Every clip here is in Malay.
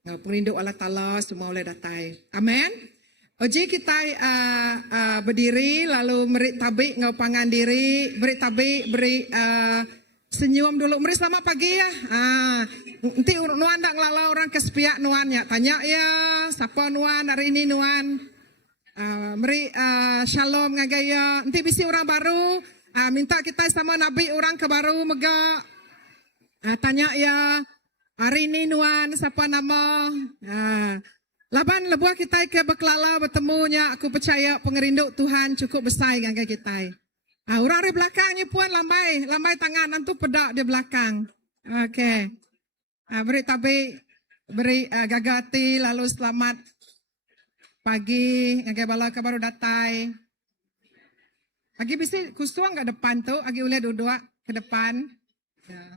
Perindu Allah Ta'ala semua oleh datai. Amin. Oji kita berdiri lalu beri tabik ngau pangan diri, beri tabik, beri senyum dulu. Beri selamat pagi ya. Nanti nuan tak ngelala orang kesepiak nuan ya. Tanya ya, siapa nuan hari ini nuan. Beri shalom ngagaya. Nanti bisi orang baru. Minta kita sama Nabi orang ke baru mega. Tanya ya. Hari ini nuan siapa nama? Laban lebuah kita ke berkelala bertemunya. Aku percaya pengerinduk Tuhan cukup besar dengan kita. Orang di belakangnya puan lambai tangan nanti pedak di belakang. Okey. Beri tabi, beri gagati lalu selamat pagi. Ngagai bala ke baru datai. Agi bisi kusuang ke depan tu, agi boleh duduk ke depan. Ya.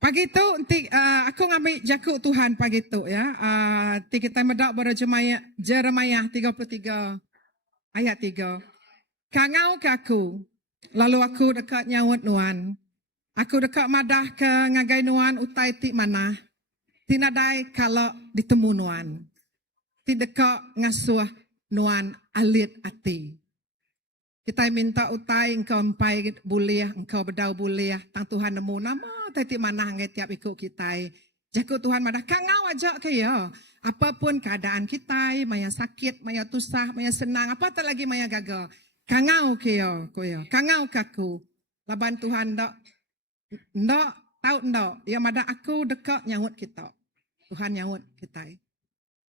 Pagi tu nanti aku ngambil jakuk Tuhan pagi tu ya. Nanti kita medak pada Jeremiah 33 ayat 3. Kangau ke aku, lalu aku dekat nyawut nuan. Aku dekat madah ke ngagai nuan utai ti mana. Tinadai kalau ditemu nuan. Ti dekat ngasuh nuan alit ati. Kita minta utai engkau empai buliah, engkau bedau buliah. Tang Tuhan nemu nama. Tadi mana ngai tiap ikut kita. Jago Tuhan madah kangau aja ke ya. Apapun keadaan kita, maya sakit, maya tusah, maya senang, apa tak lagi maya gagal. Kangau ke ya, ko ya. Kangau kaku. Laban Tuhan ndak tahu ndak. Ya madah aku dekat nyawut kita. Tuhan nyawut kita.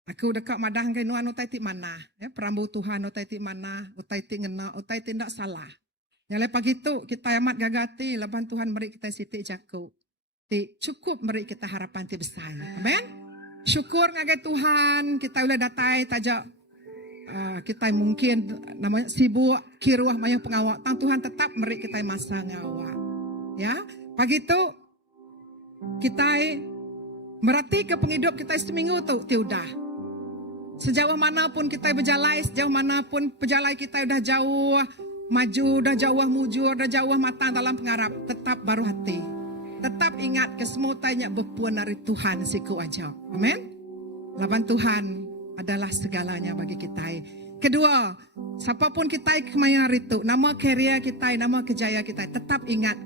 Aku dekat madah ngai nuan utai ti mana. Ya perambu Tuhan utai ti mana, utai ti ngena, utai ti ndak salah. Yang pagi tu kita amat gagati, laban Tuhan beri kita siti jaku. Cukup beri kita harapan ti besar. Amen. Syukur ngagai Tuhan, kita boleh datai tajak kita mungkin namanya sibuk kiruah maya pengawak. Tang Tuhan tetap beri kita masa ngawak. Ya, pagi tu kita merati ke penghidup kita seminggu tu tiudah. Sejauh mana pun kita berjalan, sejauh mana pun perjalanan kita sudah jauh maju, dah jauh mujur, dah jauh matang dalam pengarap, tetap baru hati. Tetap ingat kesemuanya berpuan dari Tuhan siku aja. Amin. Laban Tuhan adalah segalanya bagi kita. Kedua, siapapun kita kemana itu, nama kerja kita, nama kejayaan kita, tetap ingat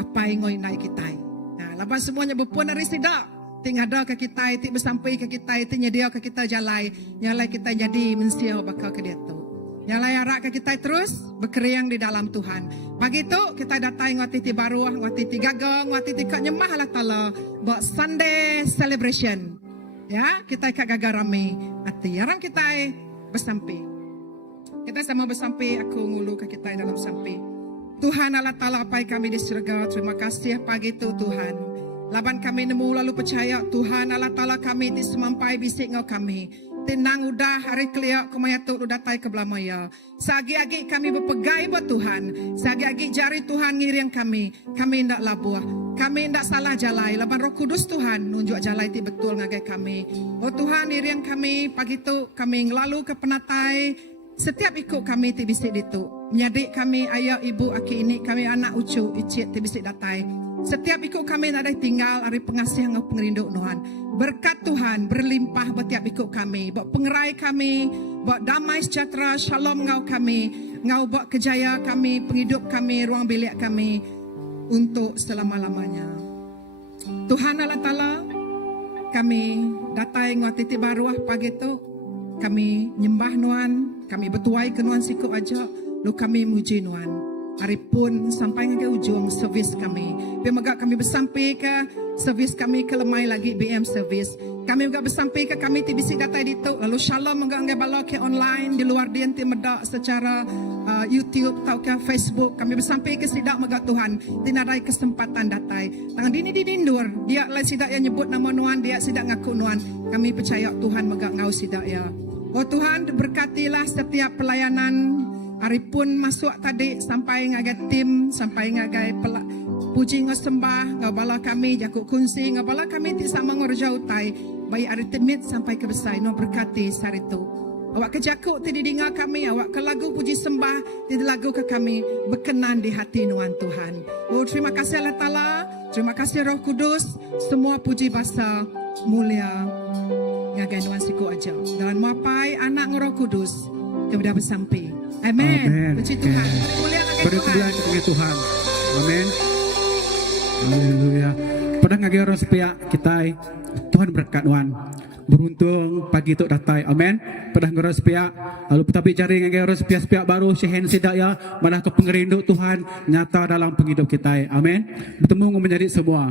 apa yang ngoinai kita. Nah, laban semuanya berpuan dari sidak. Tinggal ada ke kita, tik bersampai ke kita, tik nyedia ke kita jalan, nyalai kita jadi mensia bakal ke dia tu. Nyalai arak ke kita terus berkeriang di dalam Tuhan. Pagi tu kita datang ngati ti baru, ngati ti gagang, ngati ti kak nyembah Allah Taala, buat Sunday celebration. Ya, kita kak gagang rame. Hati yaram kita bersampai. Kita sama bersampai, aku ngulu ke kita dalam sampai. Tuhan Allah Taala apai kami di surga. Terima kasih pagi tu Tuhan. Laban kami nemu lalu percaya Tuhan Allah Ta'ala kami di semampai bisik ngau kami. Tenang udah hari kelia kumayatuk udah tai ke belamaya. Sagi-agi kami berpegai buat Tuhan. Sagi-agi jari Tuhan ngiring kami. Kami ndak labuah. Kami ndak salah jalai. Laban Roh Kudus Tuhan nunjuk jalai ti betul ngagai kami. Oh Tuhan ngiring kami pagi tu kami ngelalu ke penatai. Setiap ikut kami ti bisik ditu. Menyadik kami ayah ibu aki ini kami anak ucu icit ti bisik datai. Setiap ikut kami ada tinggal hari pengasih ngau pengerinduk Tuhan. Berkat Tuhan berlimpah setiap ikut kami. Buat pengerai kami, buat damai sejahtera, shalom ngau kami. Ngau buat kejaya kami, penghidup kami, ruang bilik kami untuk selama-lamanya. Tuhan Allah Ta'ala, kami datang ngau titik baruah pagi tu. Kami nyembah Nuan, kami bertuai ke Nuan siku aja. Lalu kami muji Nuan. Hari pun sampai ke ujung servis kami. Pemegak kami bersampai ke servis kami ke lemai lagi BM servis. Kami juga bersampai ke kami ti bisik datai ditu. Lalu shalom menggak bala ke online di luar dia ti medak secara YouTube atau ke Facebook. Kami bersampai ke sidak megak Tuhan. Tinadai kesempatan datai. Tangan dini dindur. Dia lain sidak yang nyebut nama Nuan, dia sidak ngaku Nuan. Kami percaya Tuhan megak ngau sidak ya. Oh Tuhan berkatilah setiap pelayanan. Hari pun masuk tadi sampai ngagai tim, sampai ngagai puji ngesembah, ngabala kami jakuk kunci, ngabala kami ti sama ngorja utai, bayi hari temit sampai ke besar, no berkati sari tu. Awak ke jakuk ti didinga kami, awak ke lagu puji sembah ti lagu ke kami berkenan di hati Nuan Tuhan. Oh terima kasih Allah Ta'ala, Terima kasih Roh Kudus, semua puji basa mulia ngagai Nuan siku aja. Dan mapai anak Roh Kudus kepada bersampai. Amin. Puji Tuhan. Mulia ngagai Tuhan. Ngagai Tuhan. Amin. Haleluya. Pada ngagai orang sepiak kita, Tuhan berkat Nuan. Beruntung pagi itu datai. Amin. Pada ngagai sepiak, lalu tapi cari ngagai orang sepiak baru syehen sidak ya, malah ke pengerindu Tuhan nyata dalam penghidup kita. Amin. Bertemu menjadi semua.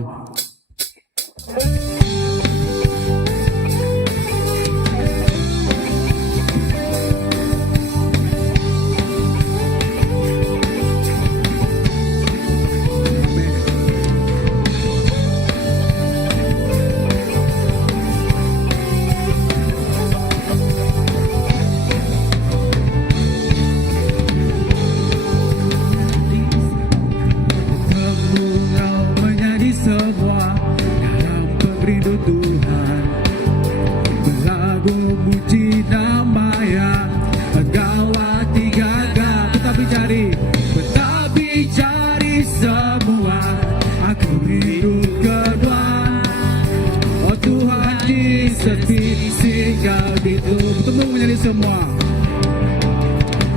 Bertemu menjadi semua.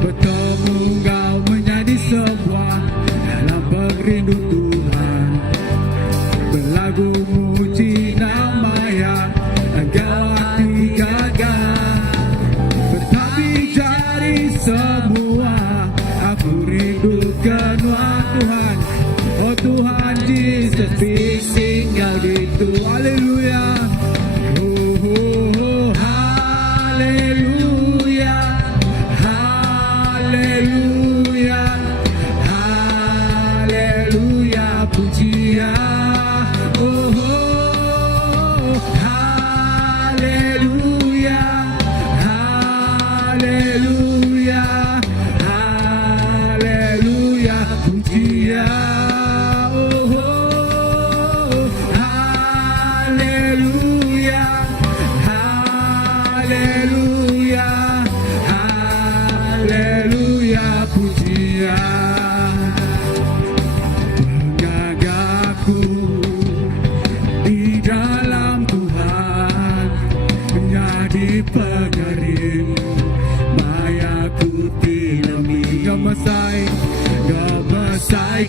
Bertemu kau menjadi semua dalam perindu Tuhan. Berlagu muji nama yang engkau hati gagah. Bertabik jari semua, aku rindukan Tuhan. Oh Tuhan Yesus, bising kau itu. Haleluya.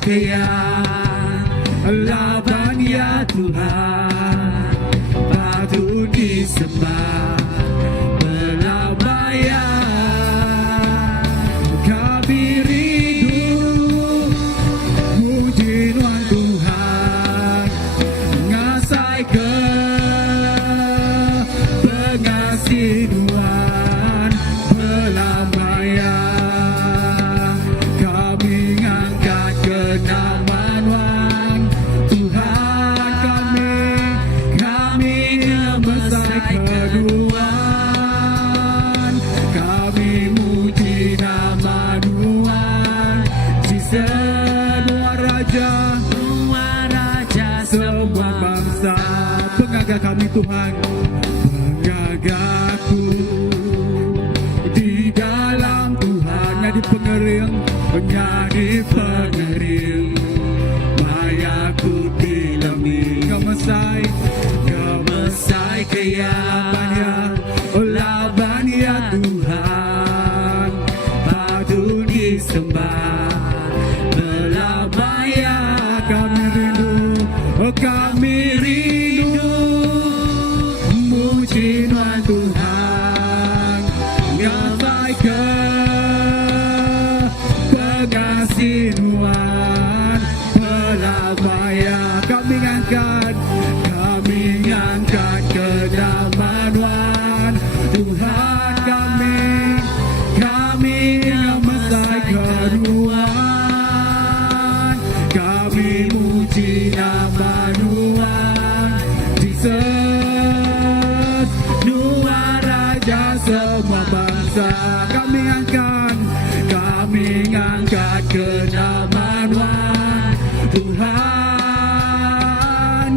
Kaya laban ya Tuhan patut disembah belamaya kami rindu muji Nuan Tuhan ngasai ke pengasih Tuhan belamaya kami Tuhan, pengagaku di dalam Tuhan, menjadi pengering, menjadi pengering, mayaku dilemi, gemesai kaya laban ya Tuhan, patut disembah, belamaya kami rindu, kami rindu. Nuan Tuhan ngasai ke pengasih Tuhan pelabaya kami ngangkat ke nama Tuhan Tuhan kami ngasai ke Tuhan kami muji nama Tuhan Jesus semua bangsa kami angkat ke nama Tuhan Tuhan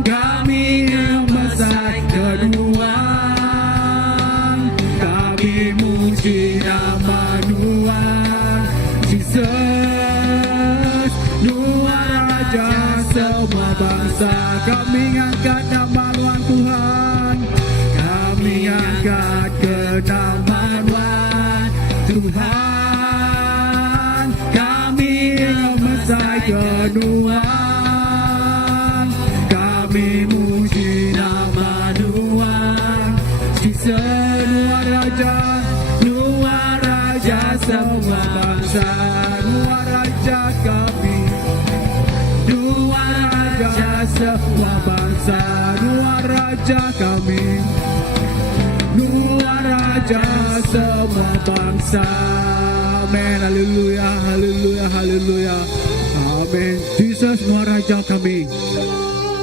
kami mesai keduaan kami muji nama Tuhan Jesus Tuhan Raja semua bangsa Kami angkat nama Tuhan Tuhan. Kami angkat ke nama Tuhan. Kami mesai kenuan. Kami muji nama Tuhan. Semua raja, Nuha raja semua bangsa, Nuha raja kami. Nuha raja semua bangsa, Nuha raja kami. Nuha raja semua bangsa. Amin. Haleluya, haleluya, haleluya. Amin. Jesus, Nuha raja kami.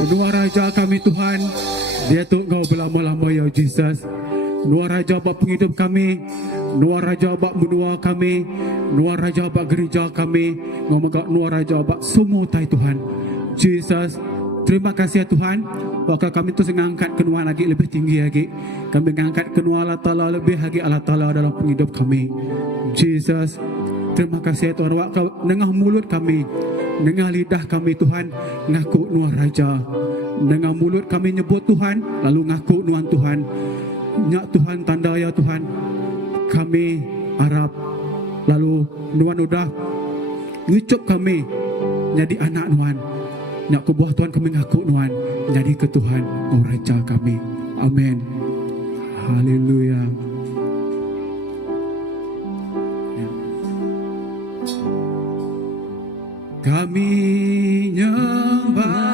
Nuha raja kami Tuhan. Dia tu Engkau berlama-lama ya Jesus. Nuha raja bak penghidup kami. Nuha raja bak menua kami. Nuha raja bak gereja kami. Nuha raja bak semua tai Tuhan. Jesus, terima kasih ya Tuhan. Waktu kami terus mengangkat kenua lagi lebih tinggi lagi. Kami mengangkat kenua Allah Ta'ala lebih lagi Allah Ta'ala dalam penghidup kami. Jesus, terima kasih ya Tuhan. Waktu nengah mulut kami, nengah lidah kami Tuhan, ngaku Nuha raja. Dengan mulut kami nyebut Tuhan, lalu ngaku Nuhan Tuhan. Nyak Tuhan tanda ya Tuhan. Kami harap lalu Nuhan udah ngucup kami jadi anak Nuhan. Nyak ke buah Tuhan kami ngaku Nuhan jadi ke Tuhan Raja kami. Amin. Haleluya. Kami nyembah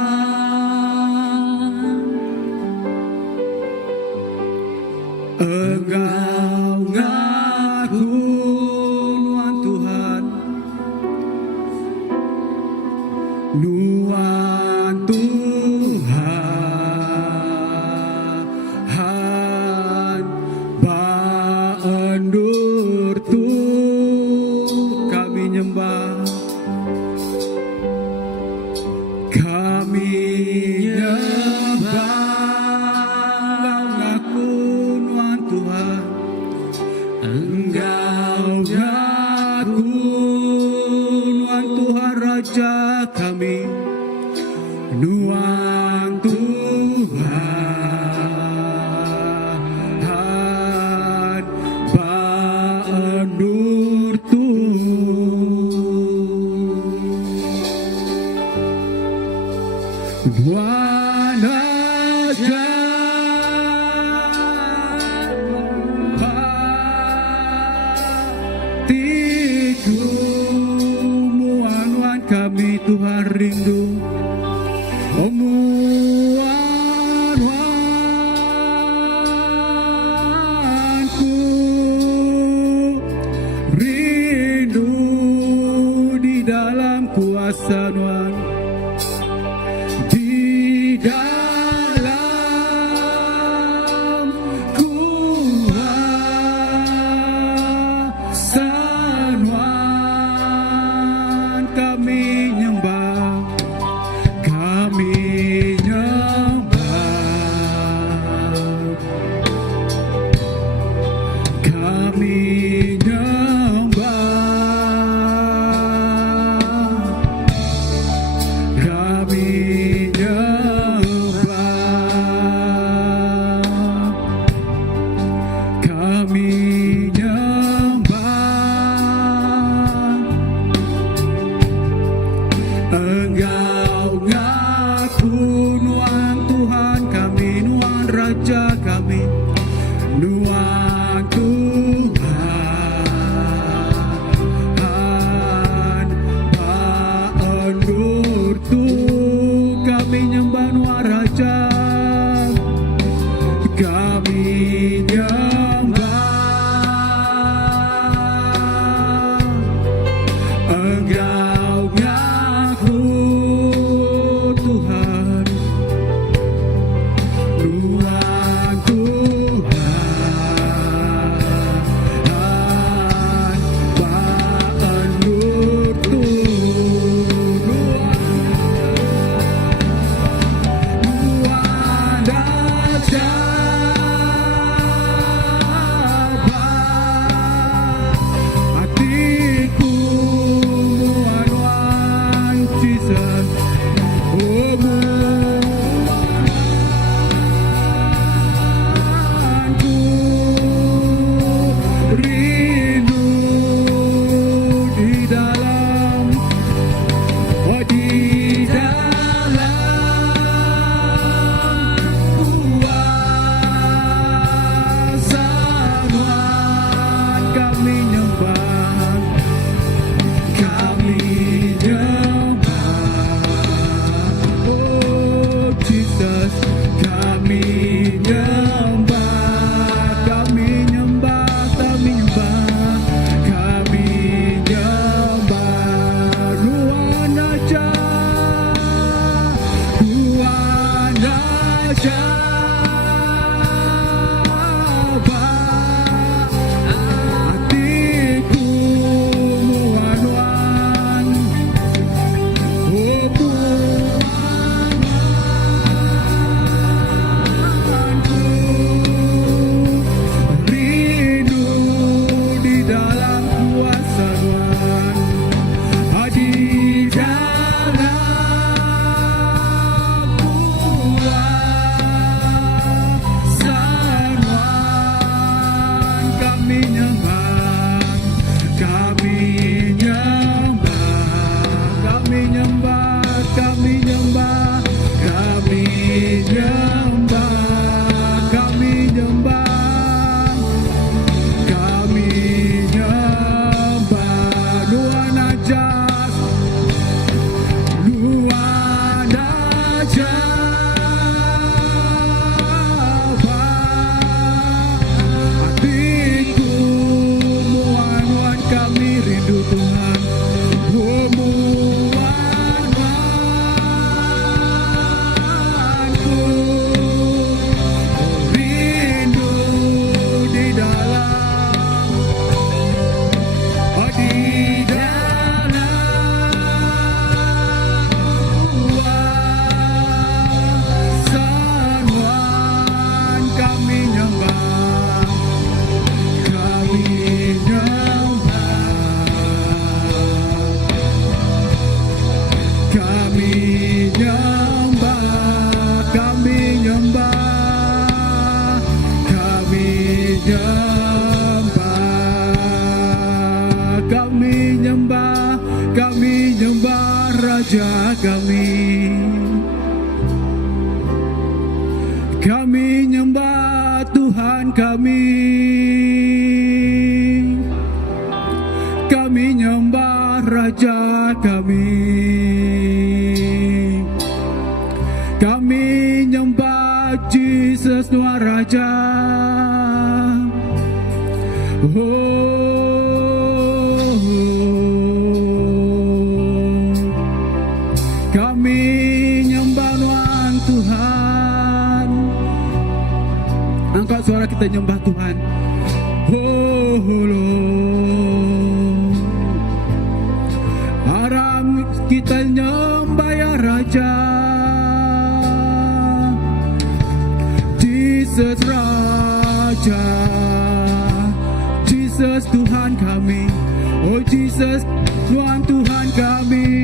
Engkau ngaku Nuhan Tuhan, Nuhan Tuhan, Baendur tu kami nyembah, kami nyembah. Engkau ngaku Nuhan Tuhan Raja kami, Nuhan Tuhan, Baendur tu. Nuhan Raja kami Tuhan rindu. Nuhanku rindu di dalam kuasa Tuhan, di dalam kuasa Tuhan kami nyembah, kami nyembah, kami nyembah, kami nyembah, kami Engkau ngaku Nuhan Tuhan kami, Nuhan Raja kami, Nuhan Tuhan, Baendur tu kami nyembah Nuhan Raja, kami nyembah. Engkau ngaku nyembah Raja kami. Kami nyembah Tuhan kami. Kami nyembah Raja kami. Kami nyembah Jesus Tuhan Raja. Kami nyembah Tuhan Tuhan. Angkat suara kita nyembah Tuhan. Lord. Haram kita nyembah ya Raja. Jesus Raja. Jesus Tuhan kami. Oh Jesus Tuhan Tuhan kami.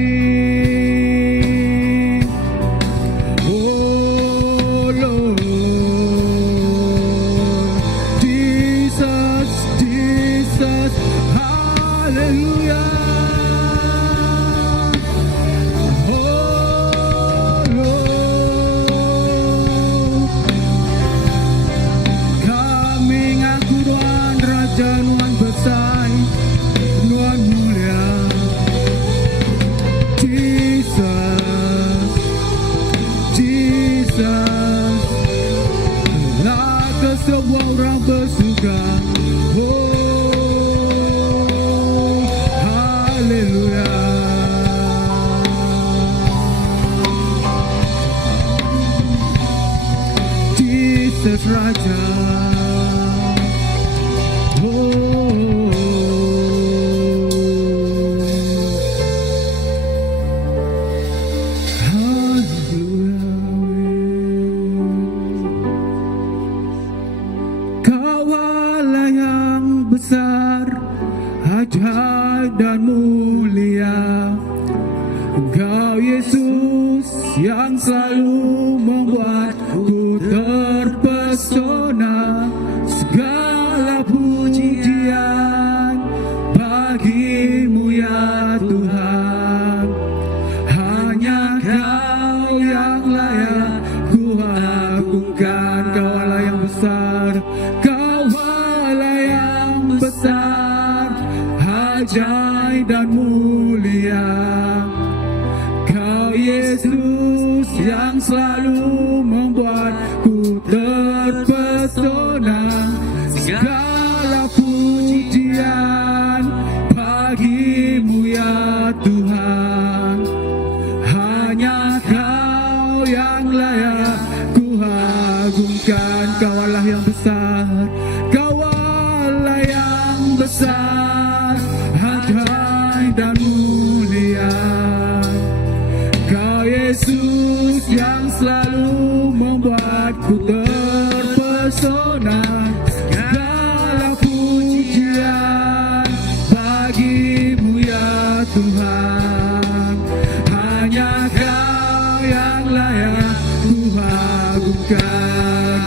Oh Lord. Jesus, Jesus. Hallelujah. Oh Lord. Kami ngaku Tuhan Raja Tuhan besar. Tuhan mulia. Jesus, Jesus, lah ke semua orang bersuka. Oh, haleluya. Jesus Raja. Kaulah yang besar, ajaib dan mulia. Engkau Yesus yang selalu membuatku terpesona. Segala pujian bagimu ya Tuhan. Hanya Kau yang layak ku agungkan. Kaulah yang besar, Kaulah yang besar, ajaib dan mulia. Kau Yesus yang selalu membuatku terpesona. Segala pujian bagimu ya Tuhan. Hanya Kau yang layak ku agungkan. Kaulah yang besar, Kaulah yang besar, ajaib dan mulia. Kau Yesus yang selalu membuatku terpesona. Segala pujian bagimu ya Tuhan. Hanya Kau yang layak ku agungkan.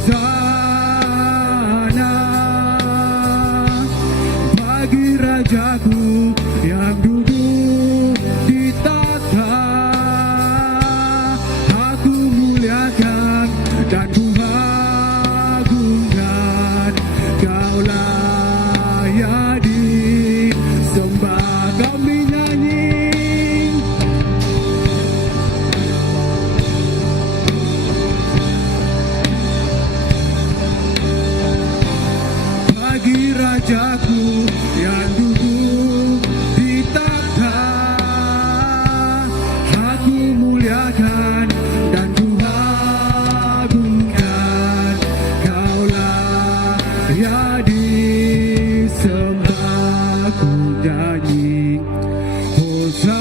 Hosana bagi Rajaku yang duduk di takhta. Aku muliakan dan ku agungkan. Kaulah ya disembah. Kami nyanyi. Bagi Rajaku yang duduk di takhta. Aku muliakan dan ku agungkan. Kaulah ya disembah. Ku nyanyi Hosana.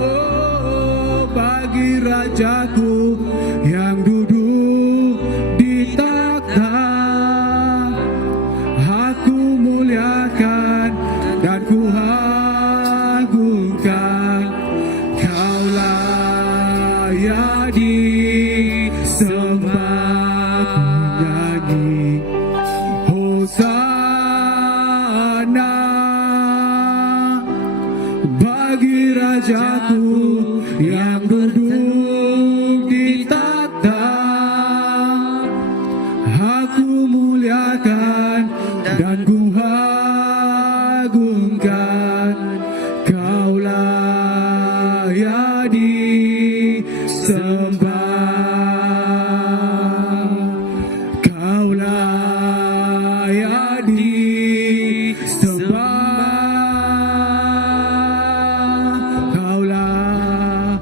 Oh bagi Rajaku yang duduk di takhta. Aku muliakan dan ku agungkan. Kaulah ya disembah. bagi Rajaku yang duduk di takhta. Aku muliakan dan ku agungkan, Kaulah yang disembah, Kaulah yang disembah, Kaulah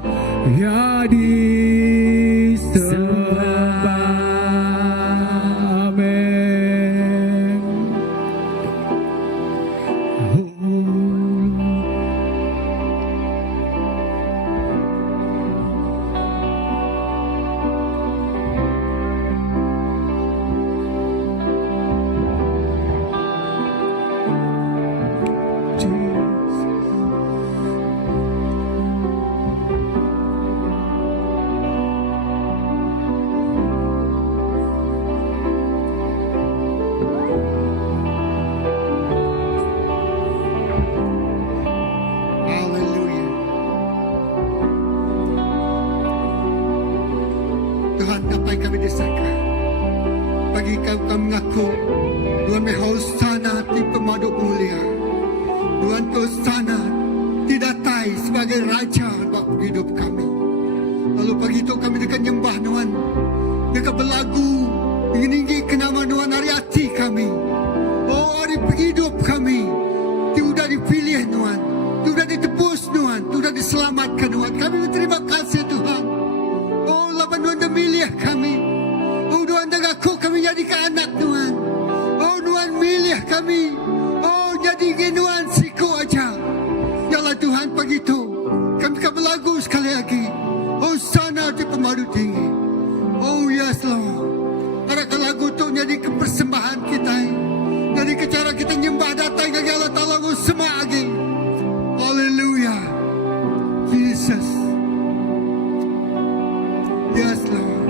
yang disembah. Amin. Haleluya. Tuhan, apa yang kami desakan? Bagi kami mengaku Tuhan Hosana di pemaduk mulia. Tuhan Hosana didatai sebagai Raja dalam hidup kami. Lalu pagi itu kami dekat nyembah Tuhan, dekat berlagu ingin nama Tuhan hari hati kami. Oh, hari hidup kami sudah dipilih Tuhan, sudah ditebus Tuhan, sudah diselamatkan Tuhan. Kami berterima kasih Tuhan. Oh, lapan Tuhan dah milih kami. Oh, Tuhan dah ngaku kami jadi anak Tuhan. Oh, Tuhan milih kami. Oh, jadi Tuhan siku aja. Yalah Tuhan pagi itu kami akan berlagu sekali lagi. Oh, sana di pemadu tinggi. Oh, yes Lord. Adakah lagu itu jadi kepersembahan kita? Jadi cara kita nyembah datang ke Allah Ta'ala semua lagi. Hallelujah. Jesus. Yes, Lord.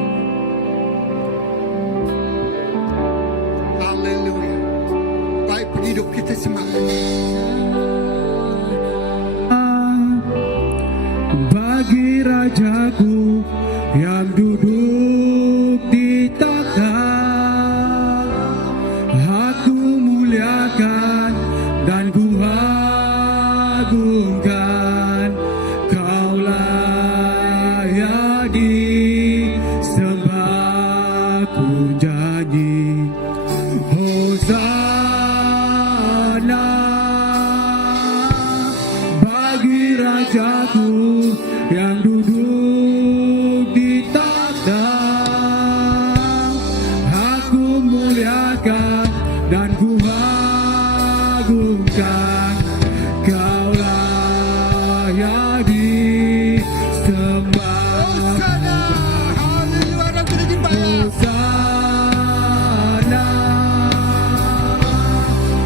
Hallelujah. Baik hidup kita semangat. Bagi Rajaku yang duduk di takhta, aku muliakan dan ku agungkan, Kaulah yang disembah. Ku janji Hosana bagi Rajaku yang duduk di takhta. Aku muliakan dan ku agungkan, Kaulah yang disembah. Hosana. Haleluya. Orang kita dibayar. Hosana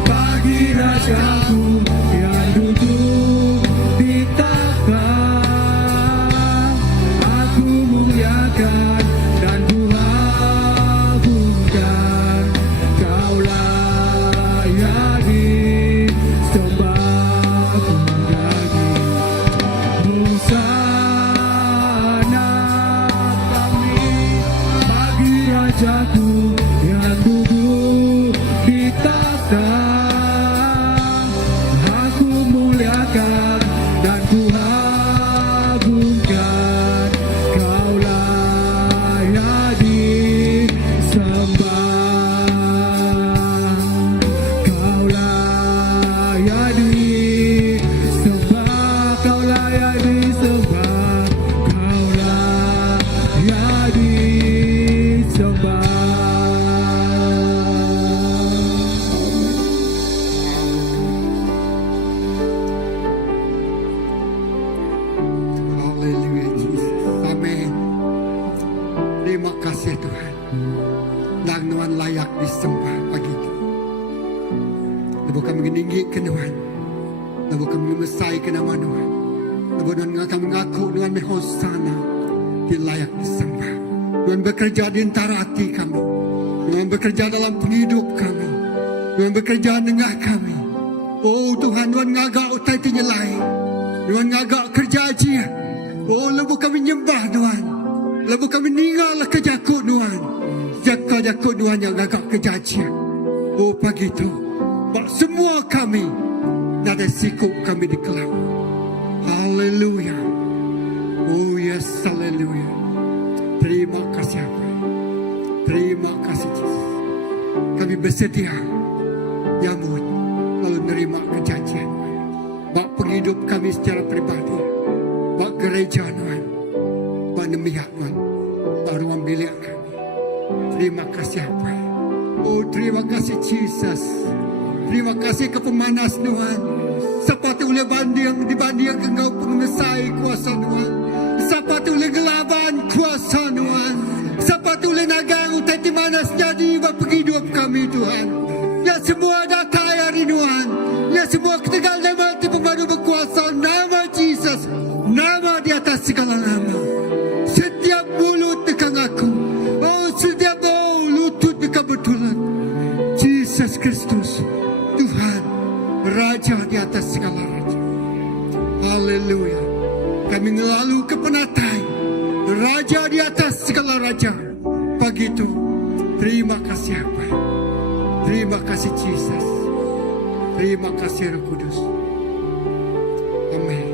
bagi Rajaku yang duduk di takhta. Aku muliakan dan ku agungkan, Kaulah yang disembah. Ku nyanyi Hosana kami bagi Rajaku yang duduk di takhta. Aku muliakan dan ku agungkan, Kaulah yang disembah, Kaulah yang disembah, Kaulah yang disembah, Kaulah yang disembah. Haleluya Jesus. Amin. Terima kasih Tuhan. Dan Tuhan layak disembah pagi itu. Lalu kami meninggikan Tuhan. Lalu kami memesaikan nama Tuhan. Lalu Tuhan kami mengaku dengan Hosana. Dia layak disembah. Tuhan bekerja di antara hati kami. Tuhan bekerja dalam penghidup kami. Tuhan bekerja dengan kami. Oh Tuhan, Tuhan ngagak utai tinyelai. Tuhan ngagak kerja aja. Oh, lebu kami nyembah Tuhan. Lebu kami ninggal kejakut Tuhan. Jakut Tuhan yang ngagak kerja aja. Oh, pagi itu, bak semua kami nada sikuk kami di kelam. Haleluya. Oh yes, haleluya. Terima kasih apa. Terima kasih Yesus. Kami bersedia nyambut lalu nerima kejanjian. Bak penghidup kami secara pribadi. Bak gereja Tuhan. Bak nemiak Tuhan. Bak ruang bilik kami. Terima kasih apa. Oh terima kasih Jesus. Terima kasih ke pemanas Tuhan. Sepatu oleh banding dibanding engkau pengesai kuasa Tuhan. Sepatu oleh gelaban kuasa Tuhan. Sepatu oleh naga utai di mana jadi penghidup kami Tuhan. Ya semua datang hari Tuhan. Ya semua ketegal nama di pemadu berkuasa nama Jesus. Nama di atas segala nama. Setiap mulut tekan aku. Oh setiap lutut dekat betulan. Jesus Kristus Tuhan Raja di atas segala raja. Haleluya. Kami ngelalu ke penatai Raja di atas segala raja. Pagi itu terima kasih apa. Terima kasih Jesus. Terima kasih Roh Kudus. Amin.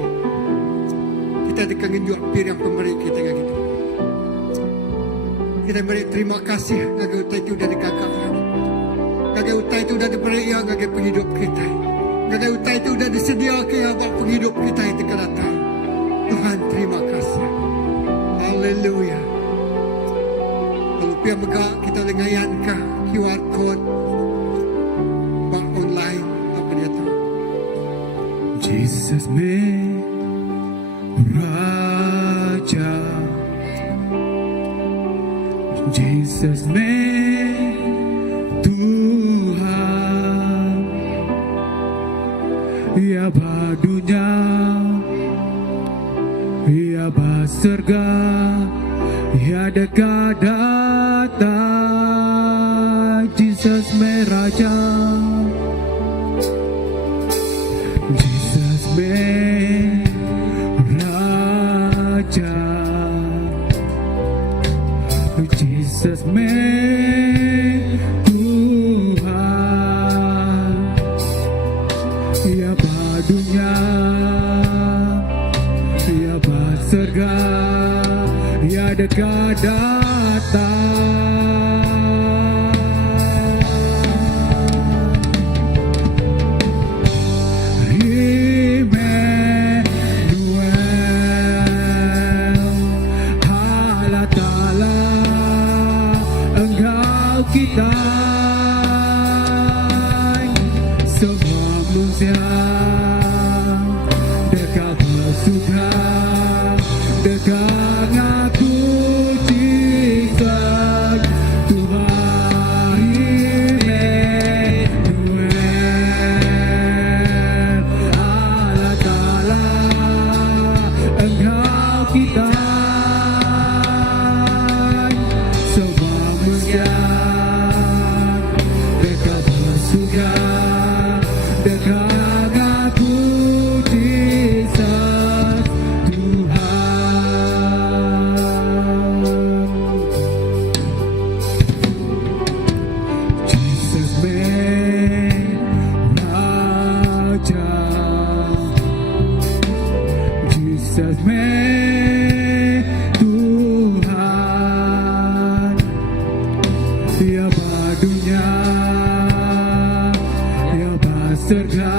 Kita dekangin juga pirang pemberi kita gitu. Kita beri terima kasih agar utai itu dari kakak. Agar utai itu sudah diberi yang agar penghidup kita. Agar utai itu sudah disediakan yang agar penghidup kita itu akan datang. Tuhan terima kasih. Haleluya. Lalu pihak megak kita lengayan ke QR code bak online apa dia tahu. Jesus me Raja, Jesus me Tuhan, ya badunya, ya baserga, ya dekat datang, Jesus me Raja. Jesus me Raja, Jesus me Tuhan, ya badunya, ya baserga, ya dekat datang. Kita semua manusia dekat bersuka dekat aku Jesus Tuhan Immanuel Allah Ta'ala Engkau kita semua manusia dekat aku Jesus Tuhan. Jesus me Raja, Jesus me Tuhan, ya badunya, ya baserga,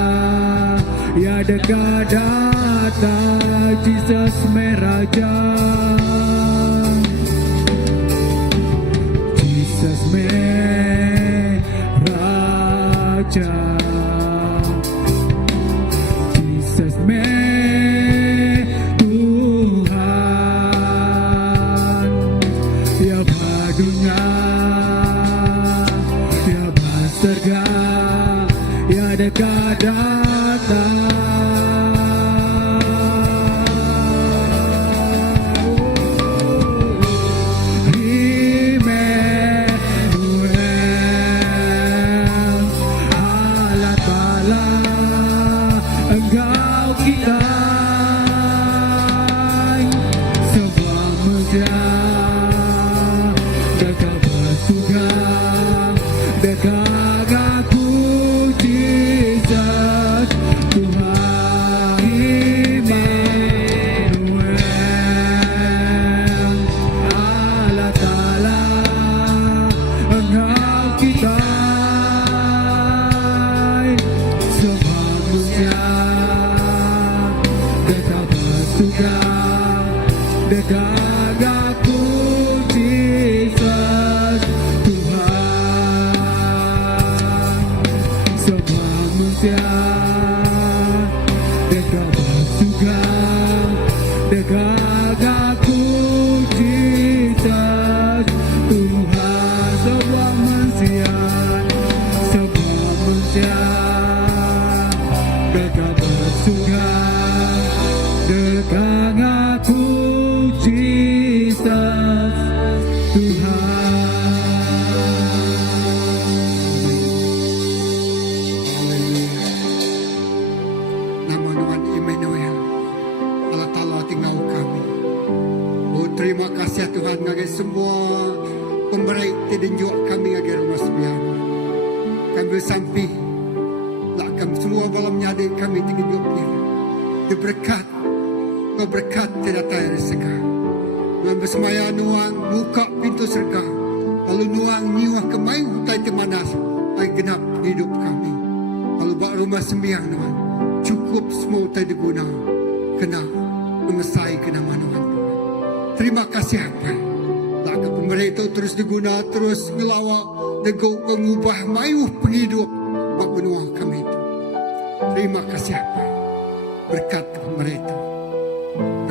ya dekat datang, Jesus me Raja, Jesus me Raja, Jesus me Tuhan, ya badunya, ya baserga, ya dekat datang. Immanuel, Allah Ta'ala manusia dekat surga dekat aku Jesus Tuhan sebuah manusia dekat surga dekat aku Jesus Tuhan. Nama Tuhan Immanuel, Allah Ta'ala tinggal kami. Oh, terima kasih Tuhan ngagai semua pemberi tinjuk kami ngagai rumah sembilan. Kami bersampi, lah kami semua malamnya ada kami tinjuknya. Diberkat, kau berkat tidak tayar surga. Tuhan bersemaya nuang buka pintu surga. Lalu nuang niwah kemai hutai temanas, ay genap hidup kami. Lalu bak rumah sembilan Tuhan. Cukup semua utai diguna kena memesai kena manuan. Terima kasih apa laka pemberi itu terus diguna terus ngelawak dego mengubah mayuh penghidup bak benua kami itu. Terima kasih apa berkat pemberi itu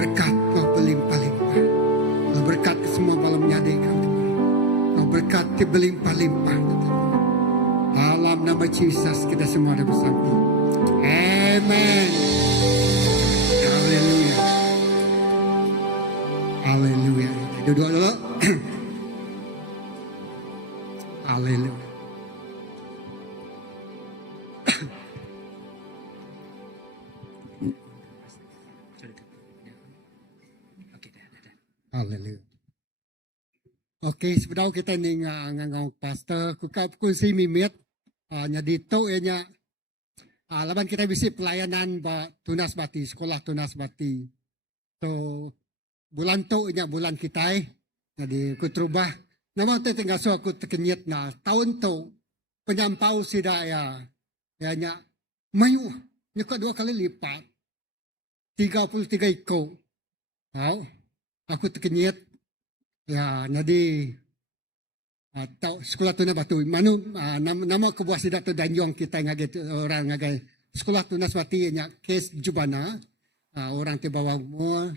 berkat kau berlimpah-limpah kau berkat ke semua malam nyadi kami kau berkat berlimpah-limpah dalam nama Yesus kita semua ada bersama. Amen. Haleluya. Haleluya. Duduk dulu. Haleluya. Haleluya. Oke, sebenarnya kita ni ngang pastor ku si mimit nya dito nya laban kita bisi pelayanan tunas bati, sekolah tunas bati. So, bulan to nya bulan kita jadi ku terubah. Nama tu tinggal so aku terkenyit na tahun to penyampau sida ya nya mayu nya dua kali lipat 33 iko. Wow, aku terkenyit ya jadi atau sekolah tunas batu manu nama kebuah sida tu danjong kita ngagai orang ngagai sekolah tunas bati nya kes jubana orang tu bawa umur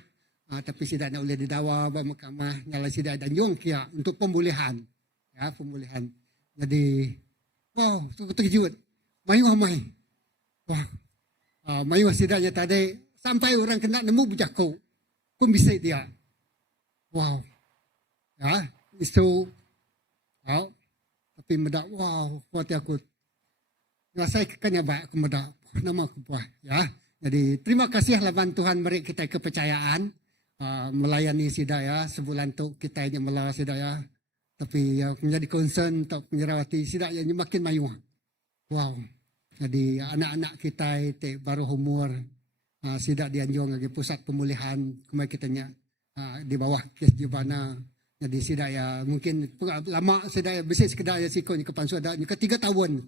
tapi sida nak boleh didawa ba mahkamah nyala sida danjong kia untuk pemulihan ya pemulihan jadi wow terkejut mayu amai wah mayu sida nya tadi sampai orang kena nemu bujako pun bisa dia wow ya itu wow. Tapi medak wow kuat aku rasai kekanya baik aku medak nama aku buah ya. Jadi terima kasih laban Tuhan beri kita kepercayaan melayani sida ya sebulan tu kita hanya melayani sida ya. Tapi ya menjadi concern untuk menyerawati sida yang makin mayu. Wow. Jadi anak-anak kita te baru umur sida dianjung lagi pusat pemulihan kemarin kitanya di bawah kes jubana. Jadi sida ya mungkin lama sida ya bisik sekedar ya sikonya ke pansu ada ke 3 tahun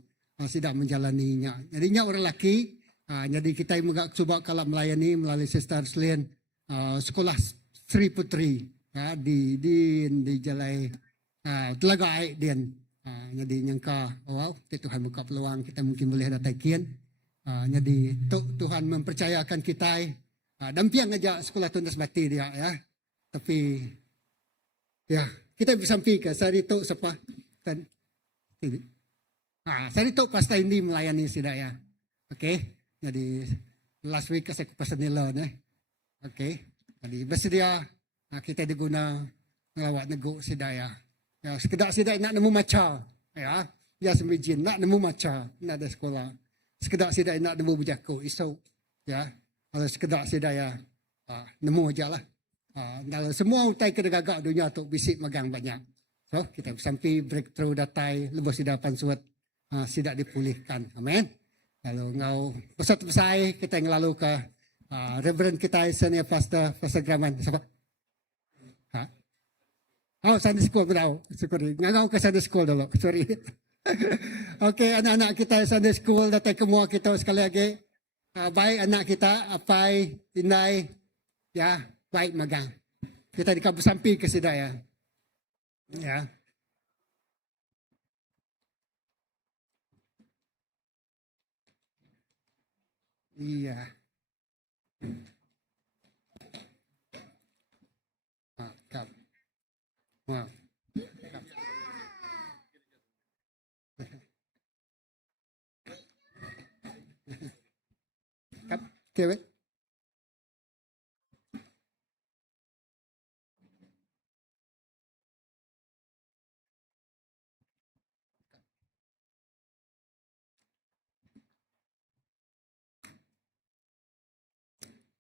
sida menjalaninya. Jadinya orang lelaki jadi kita megak cuba kalau melayani melalui Sister Selin sekolah Sri Putri ya di Jalai Telaga Aik Dian. Jadi nyangka wow Tuhan buka peluang kita mungkin boleh datangin. Jadi Tuhan mempercayakan kita dampiang aja sekolah tunas bati dia ya. Tapi ya, kita bersampi ke sarito sapa kan. Sarito pasta hindi melayani sida ya. Okay? Jadi last week kasi ko pasan nila Okay? Jadi bersedia kita diguna ngelawat nego sida ya. Ya, sekedar sida nak nemu maca ya. Ya semijin nak nemu maca nak ada sekolah. Sekedar sida nak nemu bujako iso ya. Kalau sekedar sida ya nemu aja lah. Semua utai kedegagak dunia tu bisik magang banyak. So, kita sampai breakthrough datai lebih sidapan suat sidak dipulihkan. Amin. Lalu ngau pesat besai kita yang lalu ke Reverend kita senior pastor Graman. Siapa? Oh, Sunday school berau. Sorry. Ngau ke Sunday school dulu. Sorry. Okay, anak-anak kita Sunday school datai kemua kita sekali lagi. Baik anak kita, Apai, Inay, ya. Baik magang. Kita di kampus sampai ke sida ya. Ya. Iya.ครับว้าวครับเก็บไว้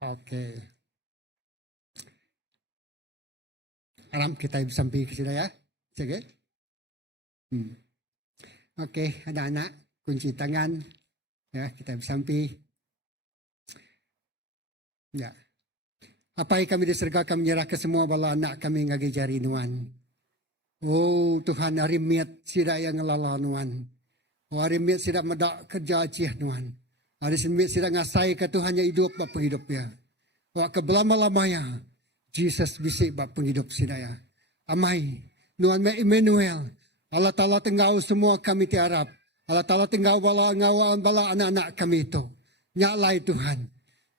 โอเคAlam kita sampai ke sini ya. Sige. Oke, ada anak kunci tangan. Ya, kita sampai. Ya. Apa yang kami diserga kami menyerahkan semua bala anak kami ngagi jari nuan. Oh Tuhan arimiat sida yang ngelala nuan. Oh arimiat sida medak kerja cih nuan. Arimiat sida ngasai ke Tuhan yang hidup bak penghidup ya. Wak kebelama-lamanya. Jesus bisik bak penghidup sidaya. Amai, nuan me Emmanuel. Allah Ta'ala tenggau semua kami tiarap. Allah Ta'ala tenggau bala ngawaan bala anak-anak kami itu. Nyaklai Tuhan.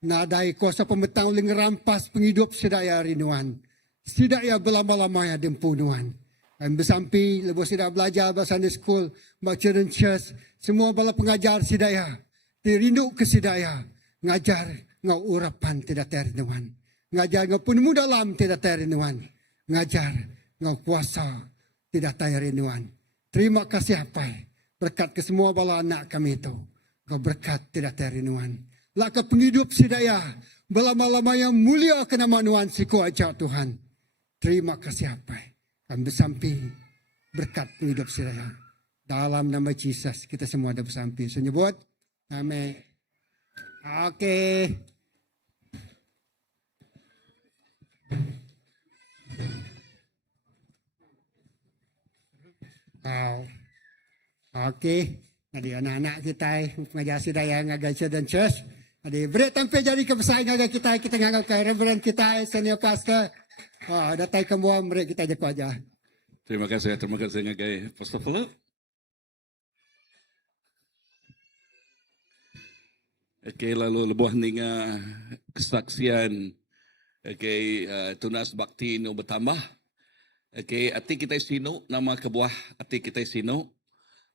Nadai kuasa pemetang uling rampas penghidup sidaya rinuan. Sidaya belama-lamanya dempunuan. Dan bersampi, lepas sidaya belajar bahasa Sunday School, bak children church, semua bala pengajar sidaya. Dirindu ke sidaya. Ngajar ngau urapan tidak terinuan. Ngajar ngau penemu dalam tidak terinuan. Ngajar ngau kuasa tidak terinuan. Terima kasih apa berkat ke semua bala anak kami itu. Ngau berkat tidak terinuan. Laka penghidup sidaya. Belama-lama yang mulia ke nama nuan siku aja Tuhan. Terima kasih apa kami bersampi berkat penghidup sidaya. Dalam nama Yesus kita semua ada bersampi. Senyebut. Amin. Oke. Oke. Jadi anak-anak kita pengajar sidaya ngajar dan church. Jadi beri tampil jadi kebesaran ngajar kita ngajar ke reverend kita senior pastor. Datang ke semua beri kita jago aja. Terima kasih ngagai Pastor Philip. Okay, lalu lebuh ninga kesaksian tunas bakti no bertambah. Okay, ati kita sino nama kebuah ati kita sino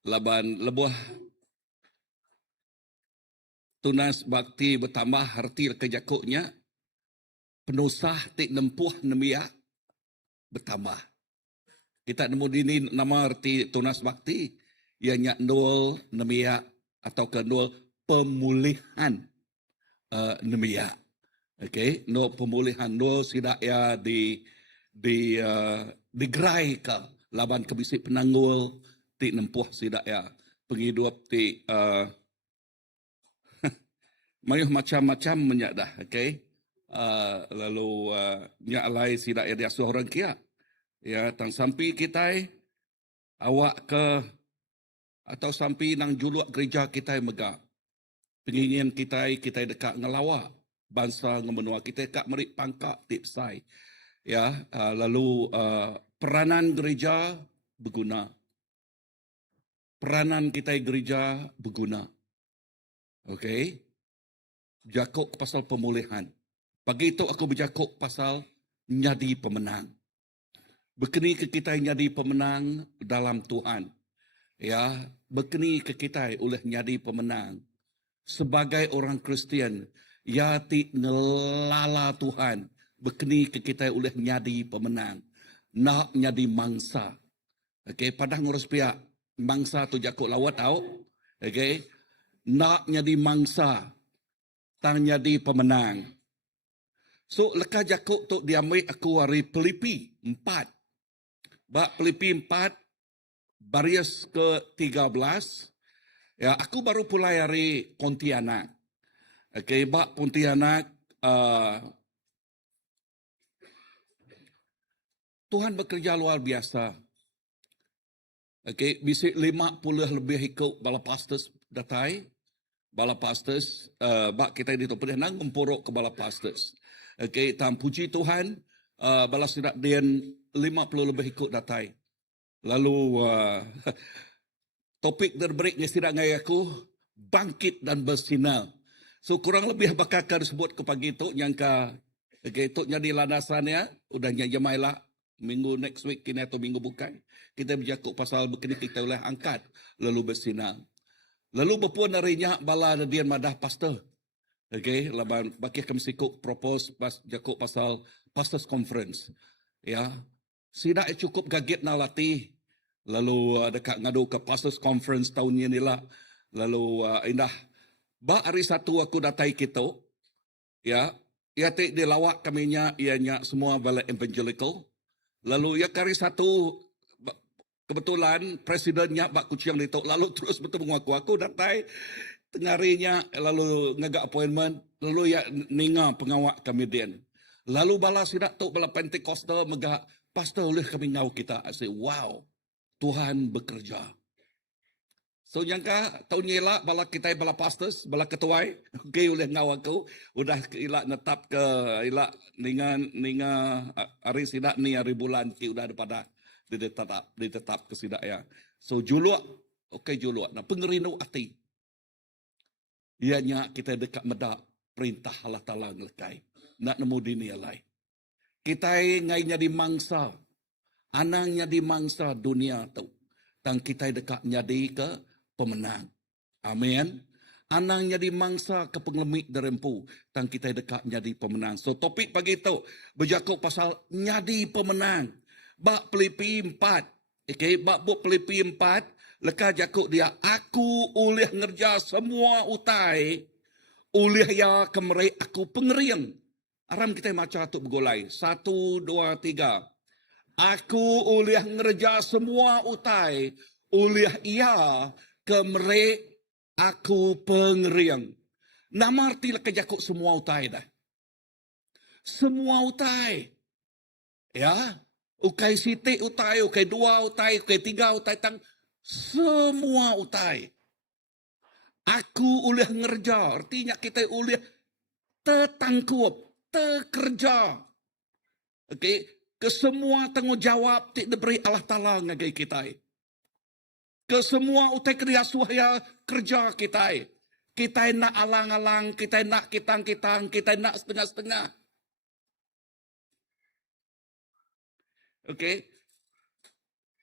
laban lebuh tunas bakti bertambah arti kejakuknya penusah ti nempuh nemia bertambah. Kita nemu dini nama arti tunas bakti ianya nol nemia atau ke nol pemulihan nemia. Okay, no pemulihan no sidak ya digerai ke laban kebisik penanggul ti nempuh sidak ya penghidup ti mayuh macam-macam menyadah. Okay, lalu nyalai sidak ya dia seorang kia ya tang sampai kita awak ke atau sampai nang juluk gereja kita megak pengingin kita dekat ngelawak bangsa ngemenua kita dekat merik pangkak tipsai ya lalu peranan gereja berguna peranan kita gereja berguna. Okey, jakuk pasal pemulihan pagi itu aku berjakuk pasal nyadi pemenang berkeni ke kita nyadi pemenang dalam Tuhan ya berkeni ke kita oleh nyadi pemenang sebagai orang Kristian, ya ti ngelala Tuhan, berkeni ke kita oleh nyadi pemenang, nak nyadi mangsa. Okay, padang ngurus pihak mangsa tu jakuk lawat tau. Okay, nak nyadi mangsa, tang nyadi pemenang. So leka jakuk tu diambil aku hari Filipi 4. Bak Filipi 4 baris ke-13. Ya, aku baru pulai dari Pontianak. Okay, bak Pontianak, Tuhan bekerja luar biasa. Okay, bisa 50 lebih ikut bala pastors datai. Bala pastors, bak kita di tempat nang ngempuruk ke bala pastors. Okay, tam puji Tuhan, bala sidak dian 50 lebih ikut datai. Lalu, topik terbreak ni tidak ngai aku bangkit dan bersinar. So kurang lebih bakal sebut ke pagi tu yang itu jadi landasannya udah nyamailah minggu next week kini atau minggu bukan. Kita berjakuk pasal begini kita boleh angkat lalu bersinang. Lalu berpuan harinya bala dian madah pastor. Okay, laban baki kami sikuk propose pas jakuk pasal pastors conference. Ya. Sida cukup gaget na latih. Lalu dekat ngadu ke pastors conference tahun ini lah. Lalu indah ba hari satu aku datai kita. Ya, ia tik dilawak kaminya ianya semua bala evangelical. Lalu ya kari satu kebetulan presidennya Pak Kuciang ditok lalu terus betul mengaku aku datai tengarinya lalu ngagak appointment lalu ya ninga pengawak kami den. Lalu bala sidak tok bala Pentecostal megak pastor oleh kami ngau kita. I say wow, Tuhan bekerja. So nyangka tahun nyela bala kita bala pastors, bala ketuai, okay oleh ngau aku udah ila netap ke ila ninga hari sidak ni hari bulan ki udah ada pada ditetap ke sidak ya. So juluk, okay juluk. Nah pengerinu hati. Ianya kita dekat medak perintah Allah Ta'ala ngelekai. Nak nemu dunia lain. Kita ngainya di mangsa. Anangnya di mangsa dunia tu. Tang kita dekat nyadi ke pemenang. Amin. Anangnya di mangsa ke penglemik derempu. Tang kita dekat nyadi pemenang. So topik pagi tu berjakuk pasal nyadi pemenang. Bak Filipi 4. Okay, bak buk Filipi 4. Leka jakuk dia, aku oleh ngerja semua utai, oleh ya kemerai aku pengeriang. Aram kita macam tu bergolai. 1, 2, 3. Aku oleh ngerja semua utai, oleh ia kemerai aku pengeriang. Nama arti leka jakuk semua utai dah. Semua utai. Ya. Ukai siti utai, ukai 2 utai, ukai 3 utai tang. Semua utai. Aku oleh ngerja. Artinya kita oleh tertangkup, terkerja. Okay. Kesemua tanggungjawab tidak diberi Allah Ta'ala ngagai kita. Kesemua utai kerja suhaya kerja kita. Kita nak alang-alang, kita nak kitang-kitang, kita nak setengah-setengah. Okay.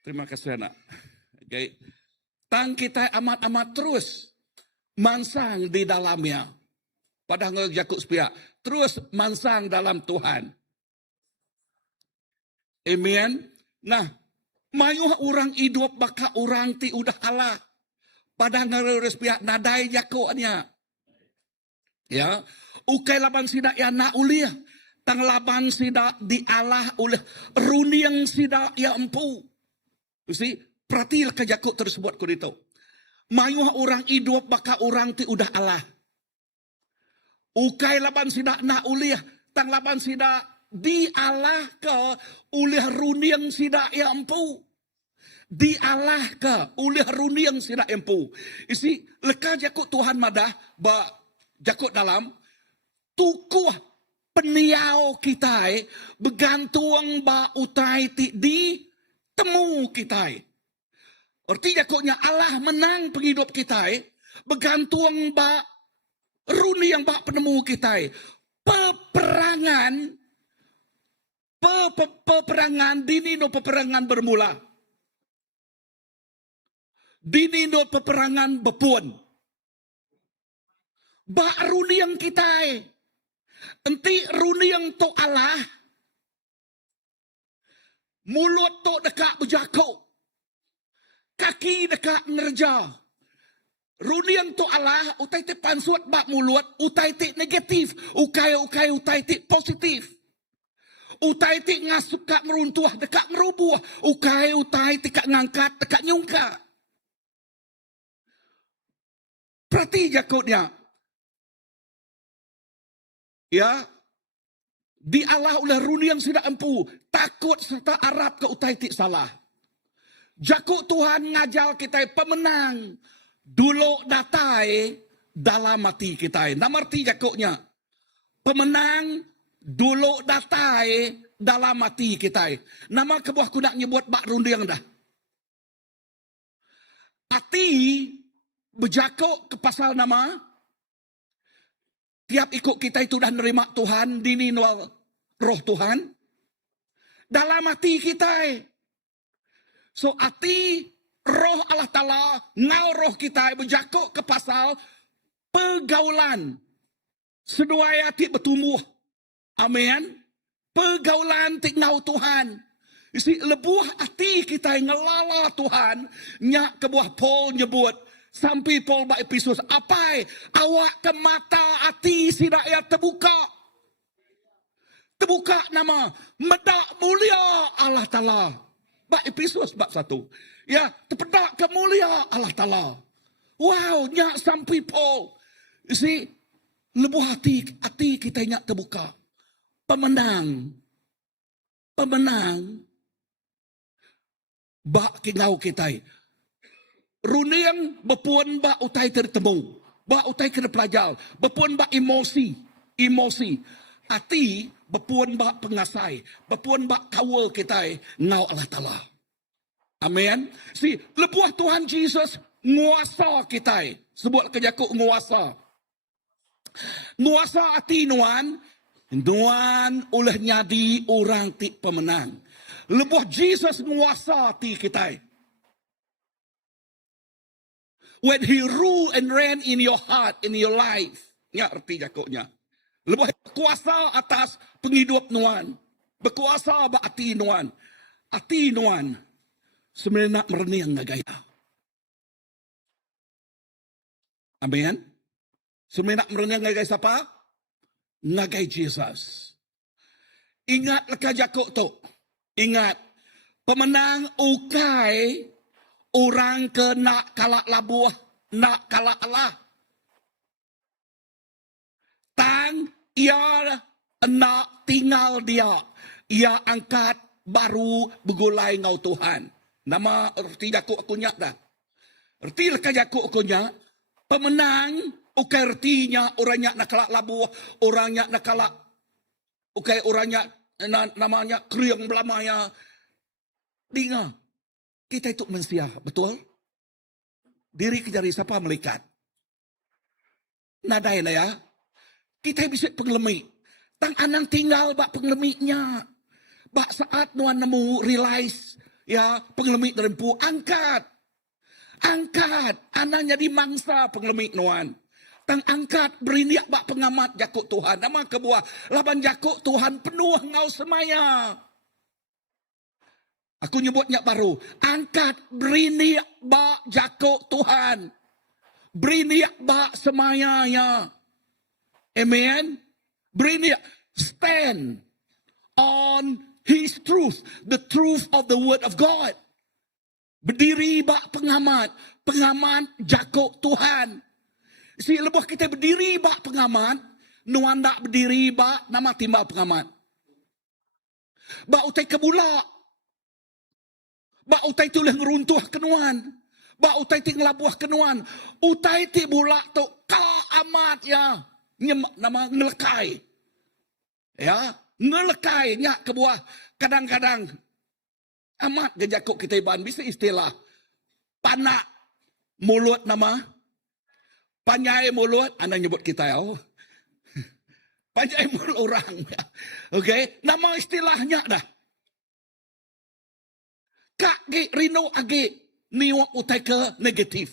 Terima kasih anak. Okay. Tang kita amat-amat terus mansang di dalamnya. Padahal Yakub sepia. Terus mansang dalam Tuhan. Amen. Nah, mayuh orang hidup baka orang ti udah Allah. Padahal sepia nadai Yakubnya. Ya. Ukai laban sidak ya na uliah. Tang laban sidak di Allah oleh runiang sidak ya empu. You see? Perhatilah ke Yakub tersebut ko dito. Mayuh orang hidup baka orang ti udah Allah. Ukay laban sida na uliah. Tang laban sida di Allah ke uliah runiang sida ya empu. Di Allah ke uliah runiang sida empu. Isi leka Yakub Tuhan madah ba Yakub dalam tukuh peniau kita begantung ba utai ti di temu kita. Artinya koknya Allah menang penghidup kita. Bergantung bak runi yang bak penemu kita. Peperangan dini no peperangan bermula. Dini no peperangan bepun. Bak runi yang kita. Enti runi yang to Allah. Mulut to dekat berjakuk. Kaki dekat ngerja. Runiang tu Allah, utai ti pansuat bak mulut, utai ti negatif, utai ti positif. Utai ti ngasuk kak meruntuh, dekat merubuh, utai ti kak ngangkat, dekat nyungka. Perhati jakutnya. Ya, di Allah ulah runiang sudah empu, takut serta Arab ke utai ti salah. Jakuk Tuhan ngajal kita pemenang. Dulu datai dalam mati kita. Nama arti jakuknya. Pemenang dulu datai dalam mati kita. Nama kebuah kuda nyebut bak rundiang dah. Ati berjakuk ke pasal nama. Tiap ikut kita itu dah nerima Tuhan, dini nual roh Tuhan. Dalam hati kita. So hati roh Allah Ta'ala, ngau roh kita berjakuk ke pasal pergaulan. Seduai hati bertumbuh. Amin. Pergaulan tik ngau Tuhan. Isi lebuh hati kita ngelala Tuhan. Nyak ke buah Paul nyebut. Sampai Paul bak episod. Apai awak ke mata hati si rakyat terbuka. Terbuka nama. Medak mulia Allah Ta'ala. Bak episod bak 1. Ya, terpedak ke mulia Allah Ta'ala. Wow, nyak sampai Paul. Isi lebuh hati kita nyak terbuka. Pemenang. Bak kingau kita. Runiang berpuan bak utai tertemu. Bak utai kena pelajal. Berpuan bak emosi. Hati berpuan bak pengasai. Berpuan bak kawal kita. Ngau Allah Ta'ala. Amin. Si lebuah Tuhan Yesus nguasa kita. Sebut kejakuk nguasa. Nguasa hati nuan. Nuan oleh nyadi orang ti pemenang. Lebuah Jesus nguasa hati kita. When he rule and reign in your heart, in your life. Ya, arti jakuknya. Lebuah kuasa atas penghidup nuan. Berkuasa bak hati nuan. Hati nuan. Sebenarnya nak mereniang ngagaya. Amin. Sebenarnya nak mereniang ngagaya siapa? Ngagai Jesus. Ingat leka jakuk tu. Ingat. Pemenang ukai. Orang ke nak kalak labuah. Nak kalak Allah. Tang ia nak tinggal dia. Ia angkat baru bergulai ngau Tuhan. Nama erti jakuk aku nyak dah. Erti leka jakuk aku nyak. Pemenang. Ukai ertinya orang nyak nak kalak labuah. Orang nyak nak kalak. Ukai orang nyak namanya kriang belamaya. Dengar. Kita itu manusia, betul? Diri kejari siapa melikat? Nadai ya. Kita bisa pengelemik. Tang anang tinggal bak pengelemiknya. Bak saat nuan nemu realize. Ya, pengelemik derempu. Angkat. Anang jadi mangsa pengelemik nuan. Tang angkat beriniak bak pengamat jakuk Tuhan. Nama kebuah. Laban jakuk Tuhan penuh ngau semaya. Aku nyebutnya baru. Angkat beriniak bak jakuk Tuhan. Beriniak bak semayanya. Amen. Beriniak. Stand on His truth. The truth of the word of God. Berdiri bak pengamat. Pengamat jakuk Tuhan. Si lebuh kita berdiri bak pengamat. Nuan tak berdiri bak nama timbal pengamat. Bak utai kebulak. Bak utai tu leh ngeruntuh kenuan. Bak utai ti ngelabuah kenuan. Utai ti bulak tu ka amat ya. Nama ngelekai. Ya. Ngelekai. Nyak kebuah. Kadang-kadang. Amat gejakuk kita iban. Bisa istilah. Panak. Mulut nama. Panjai mulut. Anda nyebut kita ya. Panjai mulut orang. Okay. Nama istilahnya dah. Kak ge rino age niwak utai ke negatif.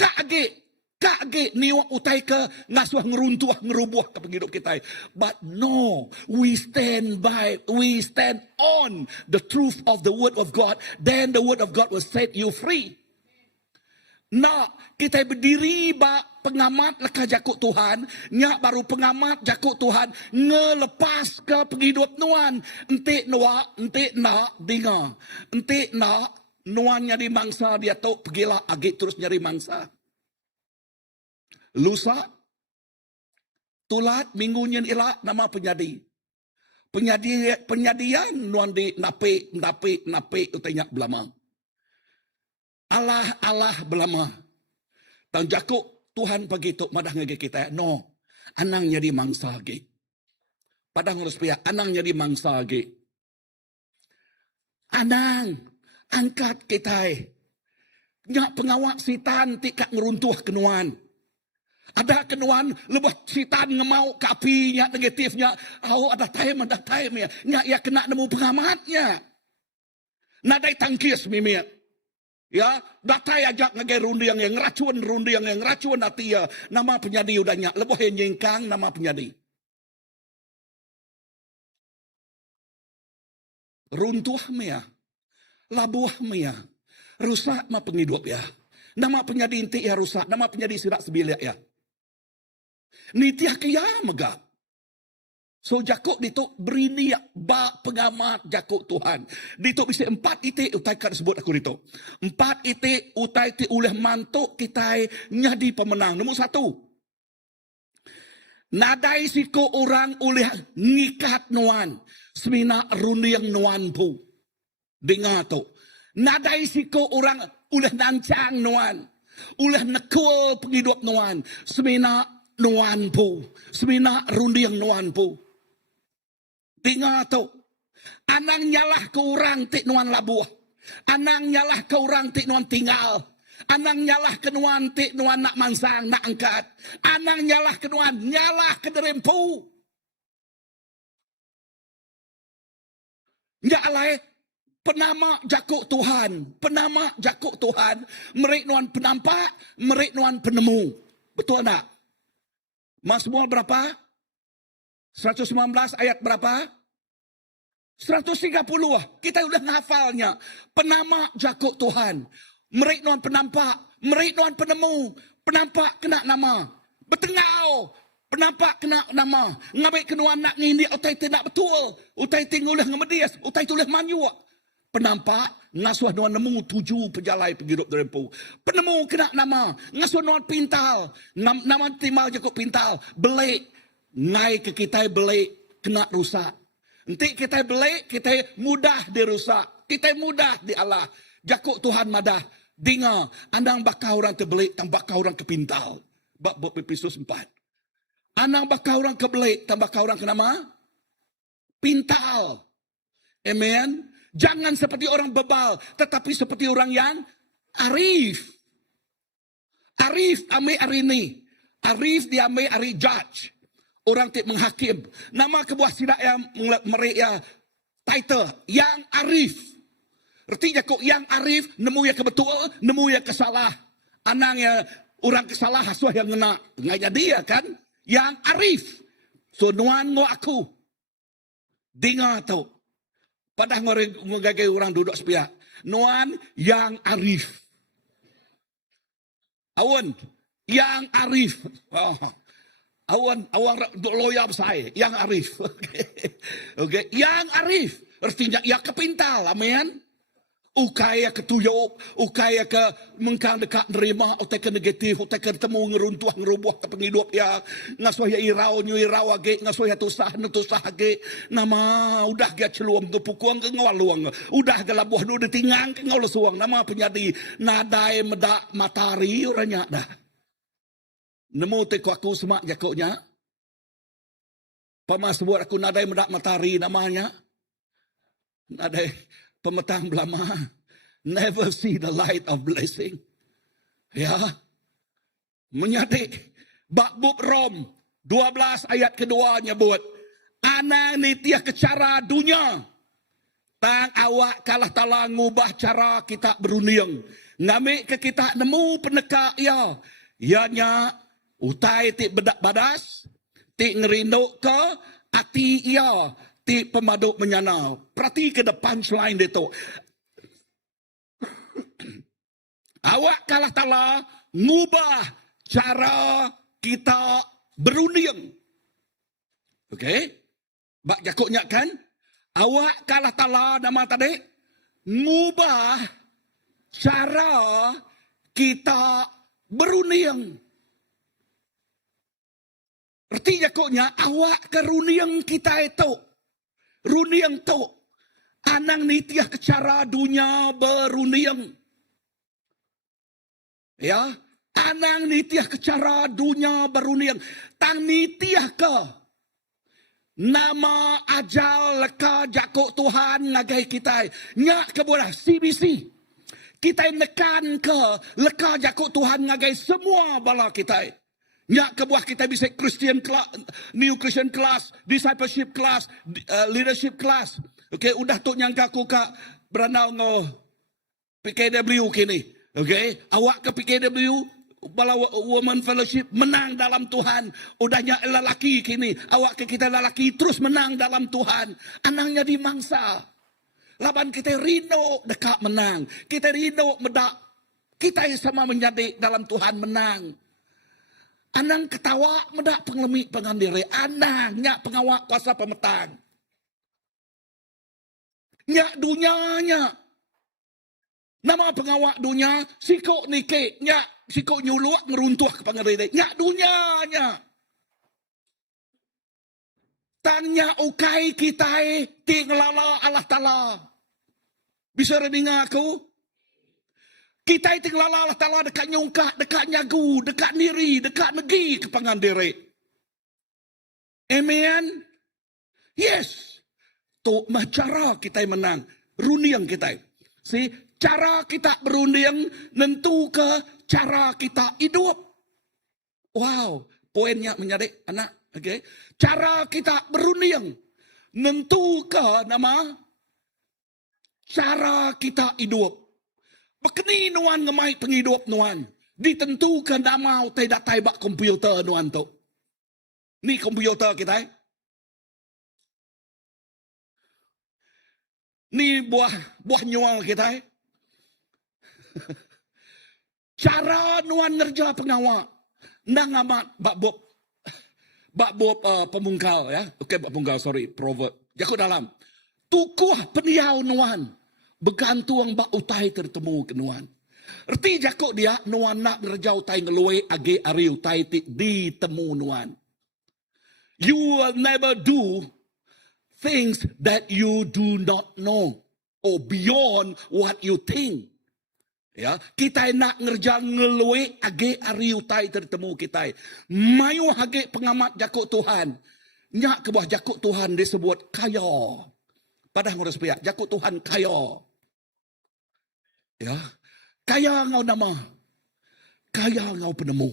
Kak ge niwak utai ke ngasuh ngeruntuh ngerubuh ke penghidup kita. But no, we stand on the truth of the word of God. Then the word of God will set you free. Nah, kita berdiri bak pengamat leka jakuk Tuhan. Nyak baru pengamat jakuk Tuhan. Ngelepas ke penghidup nuan. Entik nak dengar. Entik nak nuan nyari mangsa dia tu pergilah agak terus nyari mangsa. Lusa. Tulat minggunya ilak nama penyadi. Penyadian nuan di nape utanyak belama. Allah belama. Tang jakuk Tuhan pagi tu madah ngagi kita. No. Anang jadi mangsa lagi. Padang harus pihak. Anang jadi mangsa lagi. Anang. Angkat kita. Nyak pengawak sitan tikak ngeruntuh kenuan. Ada kenuan lebih sitan ngemau ke apinya negatifnya. Ada time ya. Nya ia kena nemu pengamatnya. Nadai tangkis mimia. Ya, datai ajak ngagai rundiang yang racun hati ya. Nama penyadi udahnya. Lebih yang nyengkang nama penyadi. Runtuh mia. Labuh mia. Rusak ma penghidup ya. Nama penyadi inti ya rusak. Nama penyadi sirak sebilik ya. Nitiah kaya megap. So Jakub dito beri niat ba pengamat Jakub Tuhan. Dito bisa 4 itik utai kan sebut aku dito. 4 itik utai ti oleh mantuk kita nyadi pemenang. Nombor 1. Nadai siko orang oleh nikat nuan. Semina rundiang nuan pu. Dengar tu. Nadai siko orang oleh nancang nuan. Oleh nekul penghidup nuan. Semina nuan pu. Semina rundiang nuan pu. Dengar tu. Anang nyalah ke orang tik nuan labuh. Anang nyalah ke orang tik nuan tinggal. Anang nyalah ke nuan tik nuan nak mansang, nak angkat. Anang nyalah ke nuan, nyalah ke derempu. Nyalai penama Jakub Tuhan. Penama Jakub Tuhan. Merik nuan penampak, merik nuan penemu. Betul tak? Mazmur berapa? 119 ayat berapa? 130. Kita sudah menghafalnya. Penama Jakub Tuhan. Merik nuan penampak. Merik nuan penemu. Penampak kena nama. Betengau. Penampak kena nama. Ngabik kenuan nak ngini. Utai tidak betul. Utai tinggal oleh ngemedias. Utai tuleh manyuak. Penampak. Ngasuh nuan nemu 7 pejalai penghidup derempu. Penemu kena nama. Ngasuh nuan pintal. Nama timal Jakub pintal. Belik. Ngai ke kita belik. Kena rusak. Nanti kita belik. Kita mudah dirusak. Kita mudah dialah. Jakub Tuhan madah. Dengar. Andang bakal orang terbelik. Tambah orang kepintal. Bab Efesus 4. Andang bakal orang kebelik. Tambah orang ke nama. Pintal. Amen. Jangan seperti orang bebal. Tetapi seperti orang yang arif. Arif ame hari ini. Arif dia ame hari judge. Orang tik menghakim. Nama kebuah sidak yang mereka title. Yang arif. Artinya kok yang arif. Nemu yang kebetul. Nemu yang kesalah. Anang yang orang kesalah. Hasuah yang ngena. Ngaya dia kan. Yang arif. So nuan ngo aku. Dengar tu. Padah ngagai orang duduk sepiak. Nuan yang arif. Awan. Yang arif. Oh. Awan loyal saya. Yang arif. Okay. Yang arif. Artinya ia kepintal. Amin. Ukaya ketuyuk. Ukaya ke mengkang dekat nerima. Utai ke negatif. Utai ke temu ngeruntuh. Ngerubuh ke penghidup ya. Ngasuh ya irau. Nyuirau age. Ngasuh ya tusah. Nutusah age. Nama. Udah gak celuam. Kepukuang ke ngawaluang. Udah gak labuh. Udah tingang ke ngawalasuang. Nama penyadi. Nadai medak matahari. Orangnya dah. Nemu teko aku semak jakoknya. Pamas buat aku nadai medak matahari namanya. Nadai pemetang belama. Never see the light of blessing. Ya. Menyadik. Bakbub Rom 12 ayat kedua nyebut. Ana nitiah kecara dunia. Tang awak kalah tala ngubah cara kita berunding. Ngamik ke kita nemu peneka ya. Ianya utai ti bedak badas, ti ngerinduk ke, ati ia, ti pemaduk menyana. Perhati ke depan selain itu. Awak kalah tala ngubah cara kita berunding. Okey? Bak Jakubnya kan? Awak kalah tala nama tadi ngubah cara kita berunding. Artinya koknya awak ke runiang kita itu. Runiang tu. Anang nitiah ke cara dunia beruniang. Ya. Anang nitiah ke cara dunia beruniang. Tang nitiah ke. Nama ajal leka Jakub Tuhan ngagai kita. Nyak ke bola CBC. Kita nekan ke leka Jakub Tuhan ngagai semua bala kita. Nya kebuah kita bisa Christian class, New Christian class, discipleship class, leadership class. Okay, udah tu nyangka aku kak beranau ngo PKW kini. Okay, awak ke PKW bala woman fellowship menang dalam Tuhan. Udahnya lelaki kini, awak ke kita lelaki terus menang dalam Tuhan. Anangnya di mangsa. Laban kita rino dekat menang. Kita rino medak. Kita sama menjadi dalam Tuhan menang. Anang ketawa medak penglemi pengandiri. Anang nyak pengawak kuasa pemetang. Nyak dunyanya. Nama pengawak dunia sikok nike. Nyak sikok nyuluak ngeruntuh ke pengandiri. Nyak dunyanya. Tanya ukai kita tinglala Allah Ta'ala. Bisa reningah aku? Kita tinglala Allah Ta'ala dekat nyungkak, dekat nyagu, dekat niri, dekat negi ke pengandiri. Amen? Yes. Tu cara kita menang. Runding kita. See, cara kita berunding nentu ke cara kita hidup. Wow, poinnya menjadi anak. Okay. Cara kita berunding nentu ke nama cara kita hidup. Bekeni nuan ngemai penghidup nuan. Ditentukan nama utai datai bak komputer nuan tu. Ni komputer kita. Ni buah nyual kita. Cara nuan nerja pengawak. Nang amat bak bob pemungkal ya. Okey bak pemungkal sorry proverb. Jakut dalam. Tukuh peniau nuan. Begantung bak utai tertemu ke nuan. Erti jakut dia nuan nak nerja utai ngelue age ari utai ditemu nuan. You will never do things that you do not know or beyond what you think. Ya, kita nak ngerja ngelue age ari utai tertemu kita. Mayu hage pengamat jakut Tuhan. Nyak kebuah jakut Tuhan disebut kaya. Padah ngurus pihak jakut Tuhan kaya. Ya, kaya ngau nama. Kaya ngau penemu.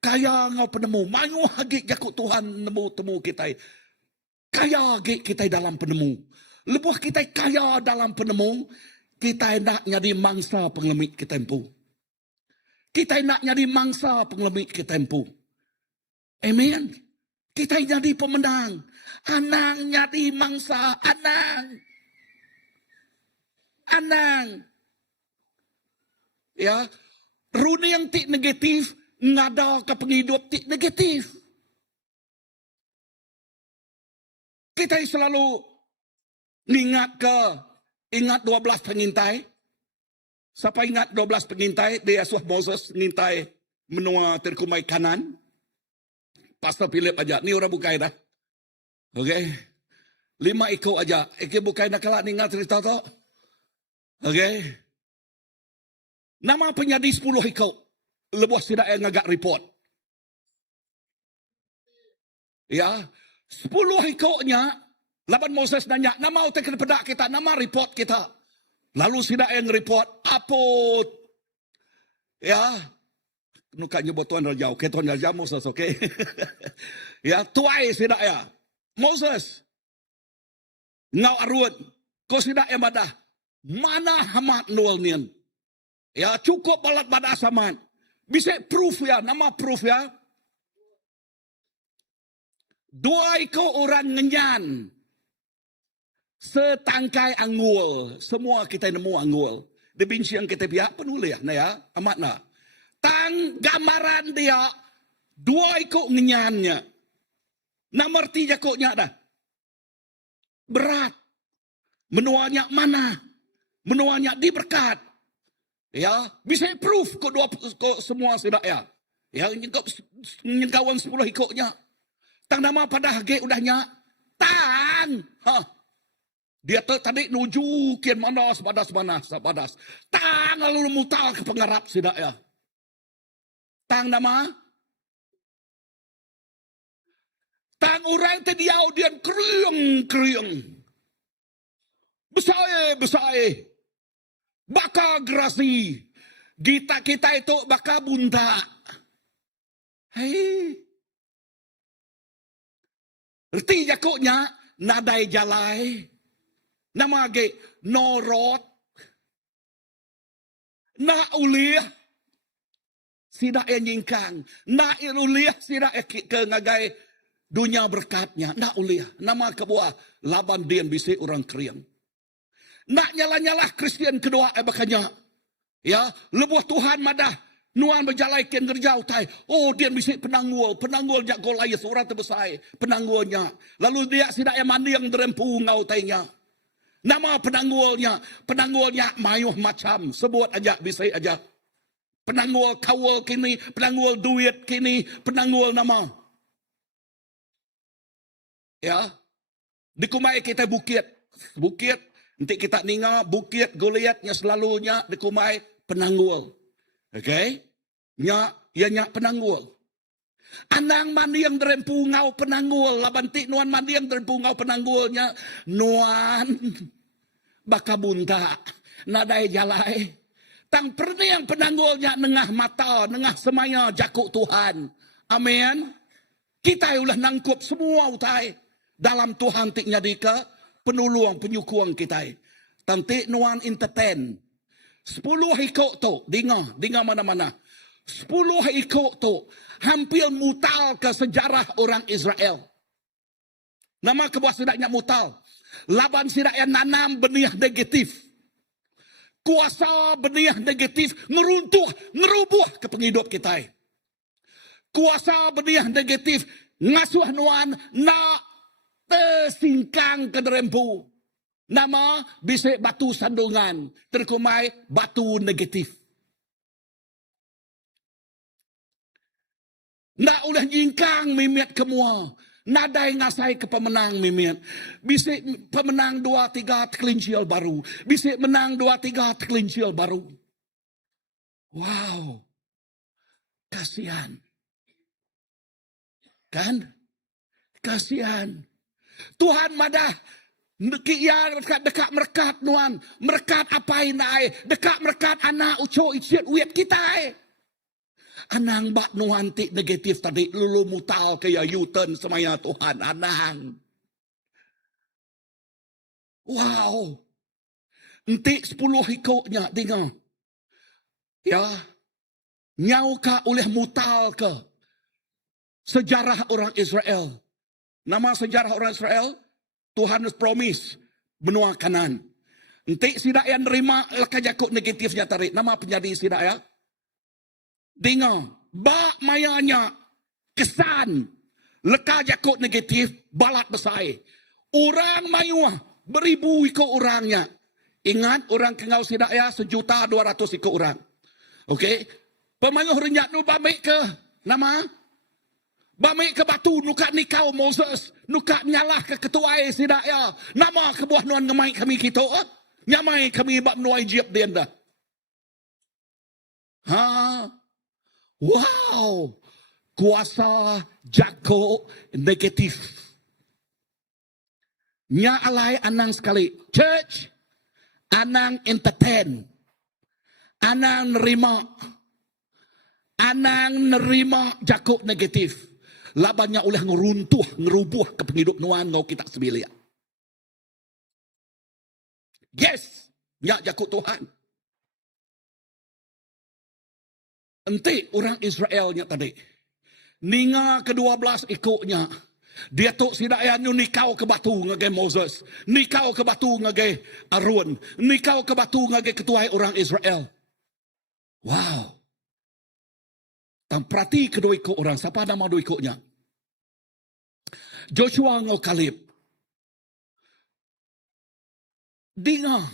Kaya ngau penemu. Mayu hage jakut Tuhan nemu temu kita. Kaya hage kita dalam penemu. Lebuh kita kaya dalam penemu. Kita nak jadi mangsa pengelemik ke tempu. Kita nak jadi mangsa pengelemik ke tempu. Amen. Kita jadi pemenang. Anang jadi mangsa. Anang. Ya. Runi yang tik negatif. Ngada ke penghidup tik negatif. Kita selalu ingat 12 pengintai. Siapa ingat 12 pengintai? Dia Yesus Moses mengintai menua terkumai kanan. Pastor Philip aja. Ni orang bukai dah. Okay. 5 ikut aja. Eke bukai nak kelak ingat cerita tu. Okay. Nama penyadi 10 ikut. Lebuh tidak yang agak report. Ya. 10 ikutnya. Laban Moses nanya, nama utai kena pedak kita, nama report kita. Lalu sidak yang report, apa? Ya, nuka nyebut Tuan Raja, okay, Tuan Raja Moses, okay. Ya, tuai sidak ya. Moses, ngau arut, kau sidak yang badah. Mana hamat nol nian? Ya, cukup balat badah saman. Bisa proof ya, nama proof ya. 2 ikut orang ngenyan. Setangkai angul. Semua kita nemu angul. Dia binci yang kita pihak penulis. Nah ya, amat nak. Tang gambaran dia. 2 ikut ngenyannya. Nama arti jakutnya dah. Berat. Menuanya mana. Menuanya diberkat. Ya, bisa proof kok semua sudah ya. Ya, nyengkawan 10 ikutnya. Tang nama pada hage udahnya. Tang. Dia tadi nuju kian manas, badas. Tang lalu mutal ke pengarap sidak ya. Tang nama. Tang orang tadi audien kriung. Besai. Baka gerasi. Kita itu baka bunta. Hei. Reti jakuknya nadai jalai. Nama ge norot. Na uliah. Sida yang nyingkang. Na uliah sida ke ngagai dunia berkatnya. Na uliah. Nama kebuah laban dian bisi orang kriang. Nak nyala-nyala Kristian kedua bakanya. Ya, lebuh Tuhan madah. Nuan berjalai ken gerjau tai. Oh, dia bisi penanggul. Penanggul jak golai seorang terbesar. Penanggulnya. Lalu dia sidak yang mandi yang derempu ngau tainya. Nama penanggulnya. Penanggulnya mayuh macam. Sebut aja, bisa aja. Penanggul kawal kini. Penanggul duit kini. Penanggul nama. Ya. Dikumai kita bukit. Bukit. Nanti kita ninga bukit Goliatnya selalunya dikumai penanggul. Okay? Nya penanggul. Anang mandi yang derempu ngau penanggul. Labanti nuan mandi yang derempu ngau penanggulnya. Nuan baka bunta. Nadai jalai. Tang perni yang penanggulnya nengah mata. Nengah semaya jakuk Tuhan. Amin. Kita ulah nangkup semua utai. Dalam Tuhan tiknya dika. Penuluang penyukuang kita. Tanti nuan entertain. 10 hikok tu. Dengar mana-mana. 10 hikok tu. Hampir mutal ke sejarah orang Israel. Nama kebuah sidaknya mutal. Laban sidak yang nanam benih negatif. Kuasa benih negatif ngeruntuh, ngerubuh ke penghidup kita. Kuasa benih negatif ngasuh nuan na tersingkang ke derempu. Nama bisik batu sandungan. Terkumai batu negatif. Nak ulah jingkang mimiat kemua. Nadai ngasai ke pemenang mimiat. Bisik pemenang 2-3 teklincial baru. Bisik menang 2-3 teklincial baru. Wow. Kasihan. Kan? Kasihan. Tuhan madah dekat merkat nuan. Merkat apa inai. Dekat merkat anak uco iciat uyat kita. Anang bak nuan tik negatif tadi. Lulu mutal kaya U-turn semaya Tuhan. Anang. Wow. Entik 10 hikoknya. Dengar. Ya. Nyau ka oleh mutal ke. Sejarah orang Israel. Nama sejarah orang Israel, Tuhan promise benua kanan. Nanti sidak yang nerima laka jakut negatifnya tarik. Nama penjadi sidak ya. Dengar, bak mayanya kesan leka jakut negatif balat besar. Orang mayuah beribu ikut orangnya. Ingat orang kengau sidak ya 1.200.000 ikut orang. Okey. Pemayuh renyak nu bamik ke nama bamik ke batu nukat nikau Moses. Nukat nyalah ke ketua sidak ya. Nama kebuah nuan ngemai kami kita. Nyamai kami bak nuai jiap dia dah. Ha. Wow. Kuasa jako negatif. Nya alai anang sekali. Church. Anang entertain. Anang nerima. Anang nerima jako negatif. Labannya oleh ngeruntuh, ngerubuh ke penghidup nuan ngau kita sebilia. Yes, ya jakut Tuhan. Enti orang Israelnya tadi. Ninga ke-12 ikutnya. Dia tok sidayan nikau ke batu ngage Moses. Nikau ke batu ngage Arun. Nikau ke batu ngage ketua orang Israel. Wow. Tam perhati kedua ikut orang. Siapa nama dua ikutnya? Joshua ngau Kalib. Dengar.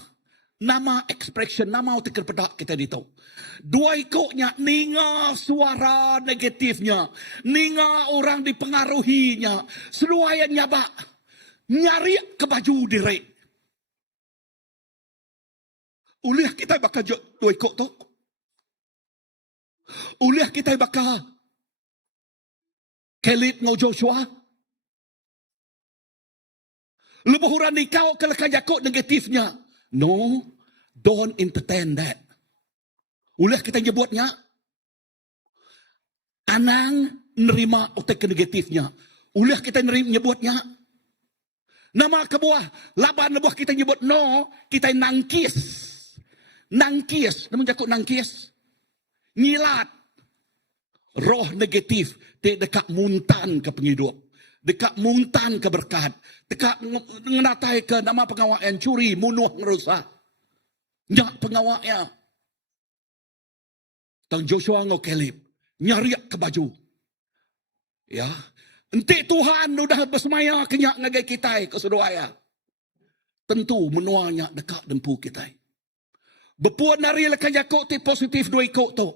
Nama expression. Nama utikir pedak kita ditahu. Dua ikutnya. Ninga suara negatifnya. Ninga orang dipengaruhinya. Seluayan nyabak. Nyari ke baju diri. Uliah kita bakal dua ikut tu. Uliah kita bakal Kalib ngau Joshua. Lebuhuran nikau kelakar jakut negatifnya. No, don't entertain that. Uliah kita nyebutnya. Anang nerima otak negatifnya. Ulah kita nyebutnya. Nama kebuah, laban lebuah kita nyebut no, kita nangkis. Nangkis, namun jakut nangkis. Nyilat. Roh negatif, dekat muntan ke penghidup. Dekat muntan ke berkat. Dekat mengatai ke nama pengawal yang curi, munuh, merusak. Nyak pengawalnya. Tang Joshua ngau Caleb. Nyariak ke baju. Ya. Enti Tuhan sudah bersemaya kenyak ngagai kita ke saudara. Tentu menuanya dekat dempu kita. Bepuan dari lekan jakok ti positif dua ikut tu.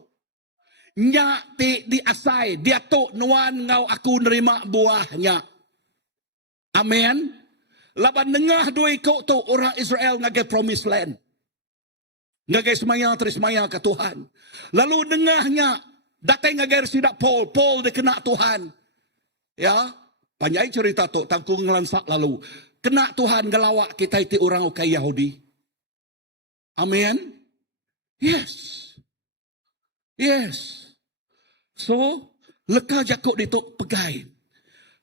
Nyak ti diasai. Dia tu nuan ngau aku nerima buahnya. Amen. Laban nengah dua ikut tu orang Israel ngagai promised land. Ngagai semaya terismaya ke Tuhan. Lalu nengahnya datang ngagai sidak Paul. Paul dikena Tuhan. Ya, panjang cerita tu tangkung ngelansak lalu. Kena Tuhan ngelawak kita itu orang ukai Yahudi. Amen. Yes. Yes. So, leka jakuk dituk pegai.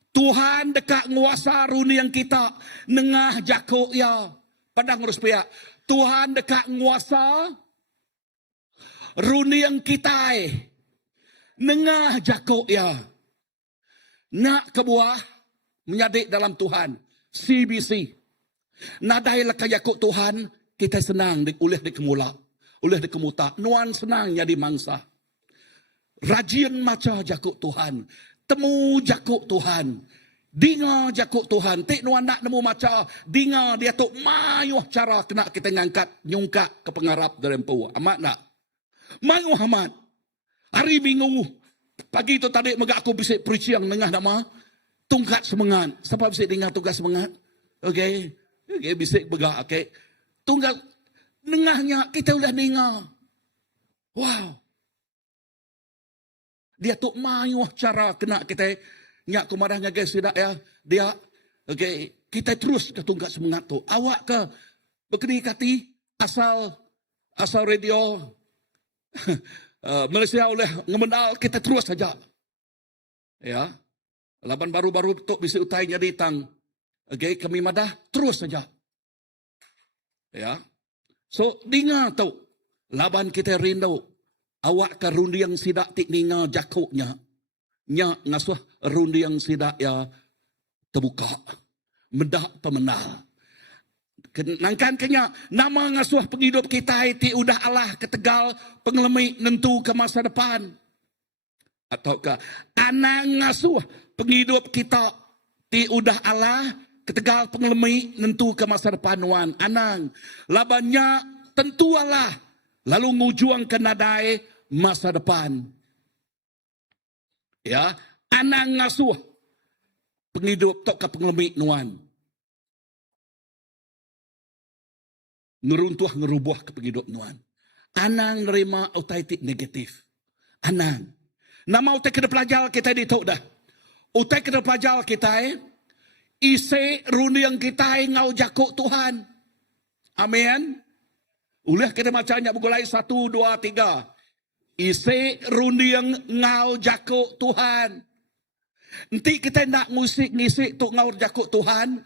Tuhan dekat nguasa runi yang kita nengah jakuk ya. Padang harus pihak. Tuhan dekat nguasa runi yang kita nengah jakuk ya. Nak kebuah menyadik dalam Tuhan. CBC. Nadai leka jakuk Tuhan. Kita senang oleh dikemula. Oleh dikemuta. Nuan senang jadi mangsa. Rajin maca jakuk Tuhan. Temu jakuk Tuhan. Dengar jakuk Tuhan. Tik nuan nak nemu maca. Dengar dia tu mayuh cara kena kita ngangkat. Nyungkak ke pengarap dalam empu. Amat nak? Mayuh amat. Hari Minggu. Pagi tu tadi megak aku bisik preach yang nengah nama. Tungkat semangat. Siapa bisik dengar tungkat semangat? Okay. Okay, bisik begak. Okay. Tungkat. Nengahnya kita udah dengar. Wow. Dia tu mayuh cara kena kita nyak kumarahnya guys tidak ya. Dia okay, kita terus ke tungkat semangat tu. Awak ke berkeni kati asal radio Malaysia oleh ngemendal kita terus saja. Ya. Laban baru-baru tu bisa utai jadi tang. Okay, kami madah terus saja. Ya. So, dengar tu. Laban kita rindu. Awak ke rundi yang sidak tik ninga jakuknya. Nya ngasuh rundi yang sidak ya terbuka. Medak pemenal. Nangkan kenya nama ngasuh penghidup kita itu udah Allah ketegal pengelemik nentu ke masa depan. Ataukah anak ngasuh penghidup kita ti udah Allah ketegal pengelemik nentu ke masa depan wan. Anang labannya tentu Allah lalu ngujuang ke nadai masa depan. Ya, anak ngasuh penghidup tok ke pengelemik nuan. Ngeruntuh ngerubuh ke penghidup nuan. Anang nerima otaitik negatif. Anang. Nama utai kena pelajar kita ditok dah. Utai kena pelajar kita isi runi yang kita ngau jakuk Tuhan. Amin. Ulah kita macamnya begulai 1, 2, 3. Isi runi yang ngau jakuk Tuhan. Nanti kita nak ngisi tu ngau jakuk Tuhan.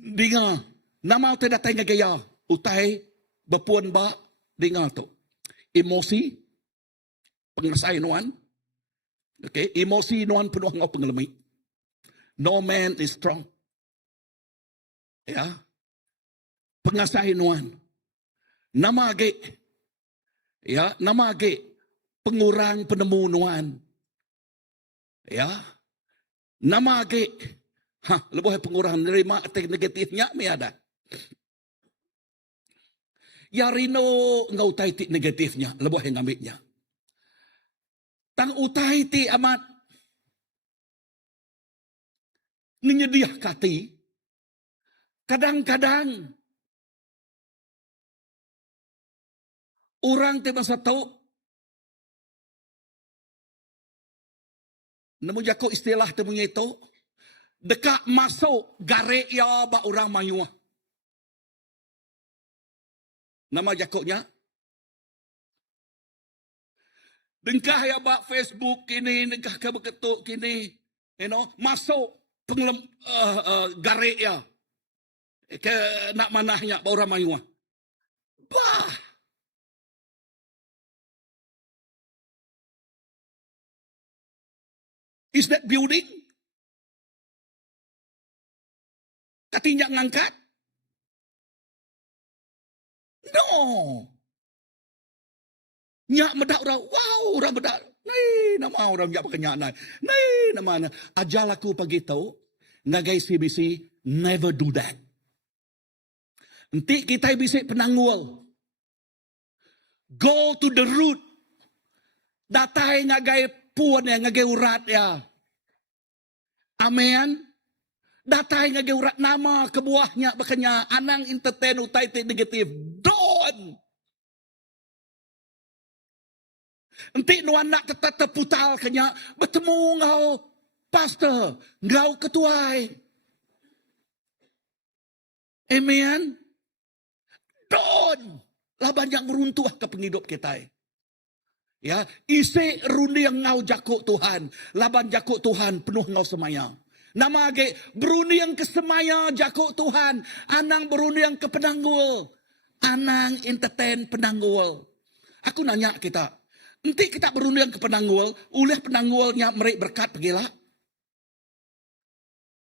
Dengar. Nama utai datang gaya. Utai berpuan ba dengar tu. Emosi. Pengasai nuan. Okay. Emosi nuan penuh ngau pengelemik. No man is strong. Ya. Pengasai nuan. Nama age. Ya. Nama age. Pengurang penemu nuan. Ya. Nama age. Lebih pengurang nerima atek negatifnya mi ada. Ya rino ngau utai ti negatifnya. Lebih yang ambilnya. Tang utai ti amat. Menyediah kati. Kadang-kadang. Orang ti masa tahu. Namun jako istilah temunya itu. Dekat masuk gare ya ba orang mayuah. Nama jakoknya. Dengkah ya bak Facebook kini, dengkah ke beketuk kini. Masuk garik ya. Ke nak manahnya orang mayuah. Bah. Is that building? Katinyak ngangkat? No. Nyak medak orang, wow, orang medak. Nai, nama orang nyak pakai nyak nai. Nai, nama. Ajal aku pagi tahu, nagai CBC, never do that. Nanti kita bisik penanggul. Go to the root. Datai ngagai puan ya, ngagai urat ya. Amen. Datai ngagai urat nama kebuahnya, bakanya anang entertain utai negatif. Don't. Nanti nuan nak tetap terputal kenya bertemu ngau pastor, ngau ketuai. Amen. Don. Lah banyak meruntuh ke penghidup kita. Ya, isi runi yang ngau jakuk Tuhan, laban jakuk Tuhan penuh ngau semaya. Nama age beruni yang ke semaya jakuk Tuhan, anang beruni yang ke penanggul, anang entertain penanggul. Aku nanya kita, nanti kita berunding ke penanggul, ulih penanggulnya merik berkat pergilah.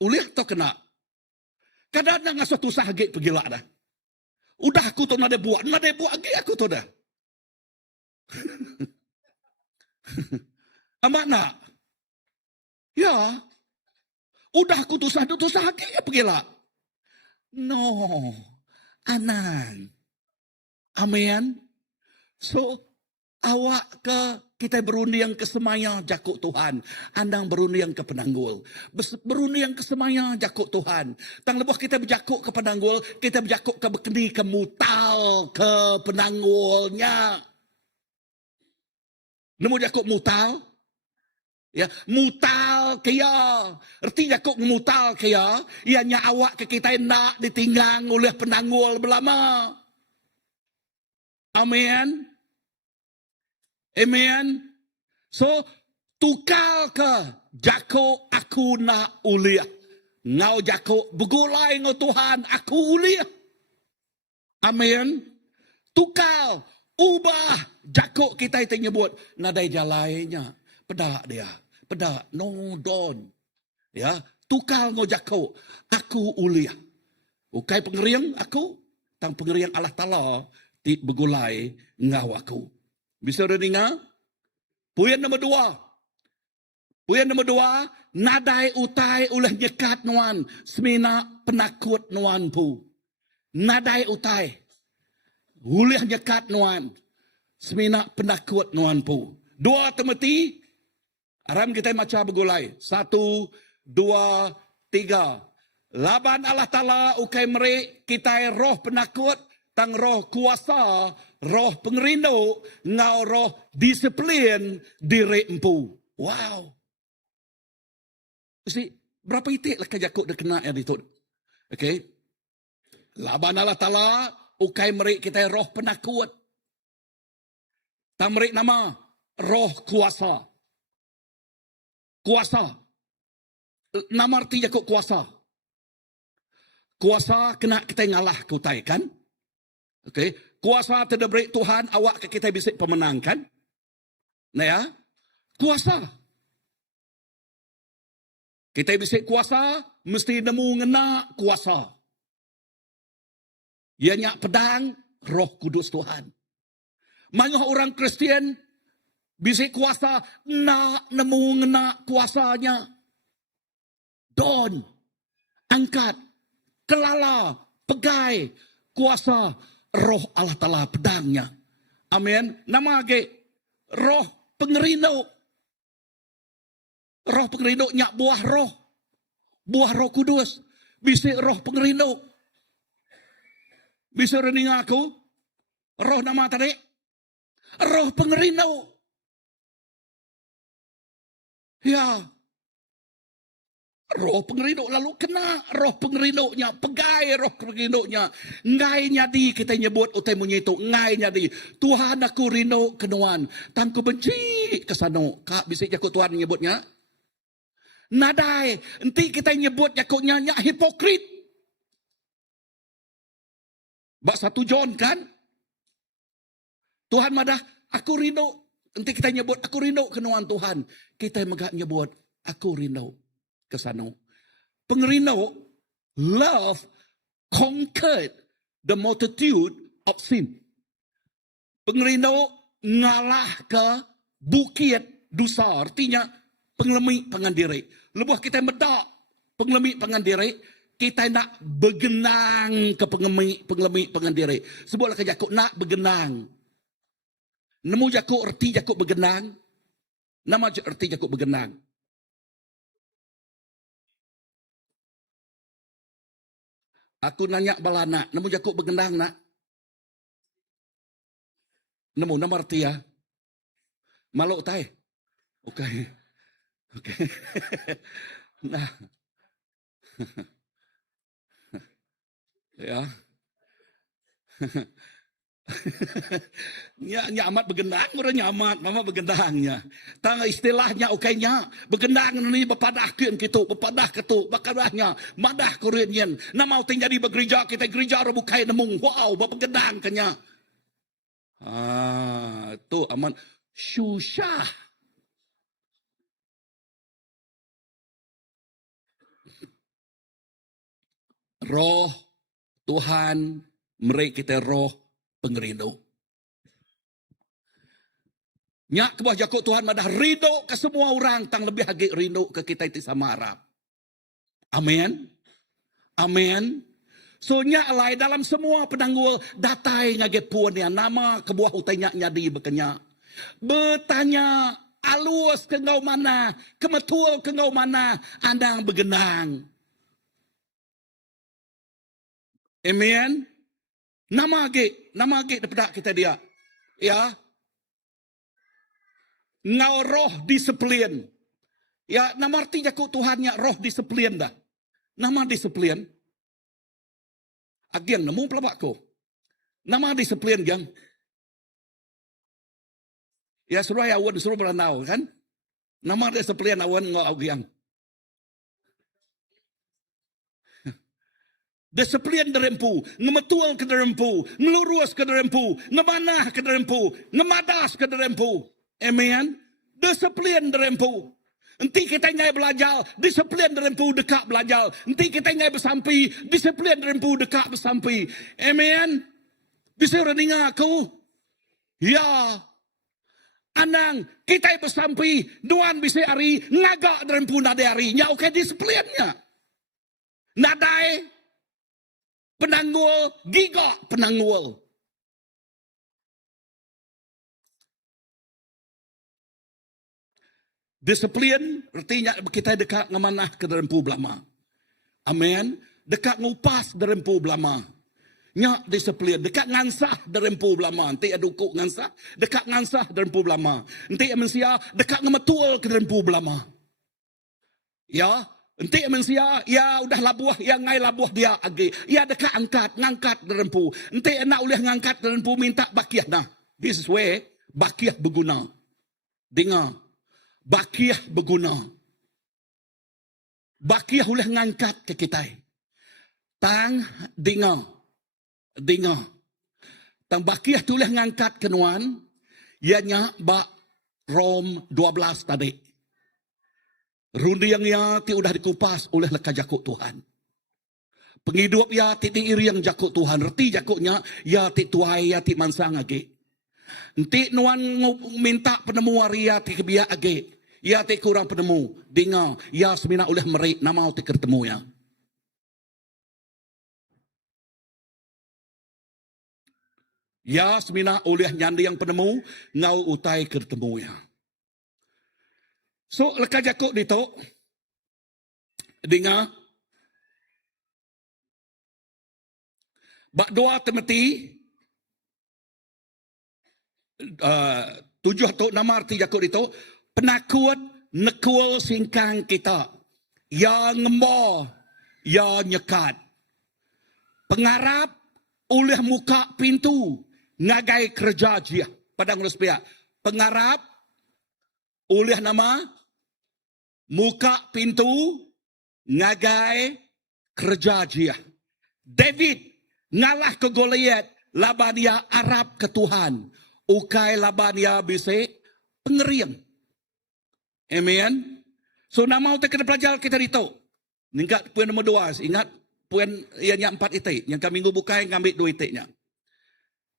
Ulih atau kena? Kadang-kadang suatu sahagik pergilah dah. Udah aku tu nade buat lagi aku tu dah. Amak nak? Ya. Udah aku tu sahagik ya pergilah. No. Anang. Amen. So, awak ke kita berunding ke semaya jakuk Tuhan. Andang berunding ke penanggul. Berunding ke semaya jakuk Tuhan. Tang lebuh kita berjakuk ke penanggul. Kita berjakuk ke bekeni ke mutal ke penanggulnya. Nemu jakuk mutal? Ya, mutal kaya. Erti jakuk mutal kaya. Ianya awak ke kita nak ditinggang oleh penanggul belama. Amen. Amen. So, tukal ke jako aku nak uliah. Ngau jako begulai ngau Tuhan aku uliah. Amen. Tukal, ubah jako kita itu nyebut. Nadai jalainya. Pedak dia. Pedak. No, don. Ya. Tukal ngau jako. Aku uliah. Ukai pengeriang aku. Tang pengeriang Allah Ta'ala. Ti begulai ngau aku. Bisa dah dengar? Puyan nombor 2. Puyan nombor 2. Nadai utai ulah nyekat nuan. Semina penakut nuan pu. Nadai utai. Ulah nyekat nuan. Semina penakut nuan pu. 2 Timothy. Aram kita macam bergulai. 1, 2, 3. Laban Allah Ta'ala ukai merik kita roh penakut. Tang roh kuasa, roh pengerindu, ngau roh disiplin diri empu. Wow. Mesti berapa itik lah kajakuk dah kena ya itu. Okay. Laban Allah Ta'ala, ukai merik kita roh penakut. Tang merik nama, roh kuasa. Kuasa. Nama arti jakuk kuasa. Kuasa kena kita ngalah kutai kan? Okay. Kuasa terdebrik Tuhan awak ke kita bisa pemenangkan. Nah ya. Kuasa. Kita bisa kuasa, mesti nemu ngena kuasa. Ianya pedang, roh kudus Tuhan. Banyak orang Kristian bisa kuasa, nak nemu ngena kuasanya. Don, angkat, kelala, pegai, kuasa, roh Allah Ta'ala pedangnya. Amin. Nama lagi. Roh pengerindu. Roh pengerindu nyak buah roh. Buah roh kudus. Bisa roh pengerindu. Bisa rening aku. Roh nama tadi. Roh pengerindu. Ya. Roh pengerindu lalu kena roh pengerindunya, pegai roh pengerindunya. Ngai nyadi kita nyebut utai munyi itu, ngai nyadi. Tuhan aku rindu kenuan, tangku benci kesano. Kak bisik Jakut Tuhan nyebutnya. Nadai, nanti kita nyebut Jakutnya hipokrit. Bak 1 John kan? Tuhan madah, aku rindu. Nanti kita nyebut, aku rindu kenuan Tuhan. Kita megak nyebut, aku rindu kesano. Pengerino, love conquered the multitude of sin. Pengerino ngalah ke bukit dosa. Artinya, pengelemi pengandiri. Lebuh kita medak pengelemi pengandiri, kita nak bergenang ke pengelemi pengandiri. Sebutlah ke Jakub nak bergenang. Nemu Jakub erti Jakub bergenang. Nama erti Jakub bergenang. Aku nanya balana, nemu Jakub bergenang nak? Nemu nama erti ya? Maluk tai. Okey. Okey. Nah. Ya. Nya amat bergendang, orang nyamat, mama bergendangnya. Tang istilahnya okeynya, bergendang ni bepadah kian kita, bepadah ketu, bakadahnya, madah Korean. Nama uting jadi bergereja, kita gereja ro bukai nemung. Wow, bergendang kenya. Tu aman susah. Roh Tuhan meri kita roh pengerindu. Nyak kebuah Jakub Tuhan madah rindu ke semua orang, tang lebih lagi rindu ke kita itu sama Arab. Amin. Amin. So nyak alai dalam semua penanggul datai ngage puan ya nama kebuah utainya nyadi bekenya. Bertanya alus ke ngau mana, kemetul ke ngau mana, andang bergenang. Amen. Nama age daripada kita dia. Ya. Ngau roh disiplin. Ya, nama arti Jakub Tuhannya roh disiplin dah. Nama disiplin. Agian nemu pelabak ko. Nama disiplin gang. Ya, suruh awan suruh beranau kan. Nama disiplin awan ngau agian. Disiplin derempu, ngemetual ke derempu, ngelurus ke derempu, ngemanah ke derempu, ngemadas ke derempu. Amen. Disiplin derempu. Nanti kita nyai belajar, disiplin derempu dekat belajar. Nanti kita nyai bersampi, disiplin derempu dekat bersampi. Amen. Bisa dengar aku? Ya. Anang, kita bersampi, duan bisa hari, ngagak derempu nadai hari. Ya, okey disiplinnya. Nadai. Penanggul, giga penanggul. Disiplin, artinya kita dekat ngemanah ke derempu belama. Amin. Dekat ngupas derempu belama. Nyak disiplin, dekat ngansah derempu belama. Nanti adukuk ngansah, dekat ngansah derempu belama. Nanti mensia, dekat ngemetul ke derempu belama. Ya. Nanti manusia, ya udah labuh, ya ngai labuh dia agi. Ya dekat ngangkat derempu. Nanti nak boleh ngangkat derempu minta bakiah nah. This is where bakiah berguna. Dengar. Bakiah berguna. Bakiah boleh ngangkat ke kita. Tang dengar. Dengar. Tang bakiah tu boleh ngangkat kenuan. Ianya bak Rom 12 tadi. Rundi yang ya ti udah dikupas oleh leka Jakub Tuhan. Penghidup ya ti iri yang Jakub Tuhan. Reti Jakubnya ya ti tuai ya ti mansang age. Nanti nuan minta penemu waria ti kebiak age. Ya ti kurang penemu. Dengar ya semina oleh merik nama ti ketemu ya. Ya semina oleh nyandi yang penemu ngau utai ketemu ya. So, leka Jakub dito, dengar, bak 2 Timothy, 7 atau nama arti Jakub dito, penakut nekul singkang kita, yang ngembor, yang nyekat. Pengarap oleh muka pintu, ngagai kerja dia, padang ruspia. Pengarap, Uliah nama, muka pintu, ngagai kerja dia. David ngalah ke Goliat, laban dia Arab ke Tuhan. Ukai laban dia bisik pengeriang. Amen. So nama kita kena pelajar kita itu. Ingat poin nombor 2, ingat poin yang 4 itik. Yang kami minggu bukai ngambil 2 itiknya.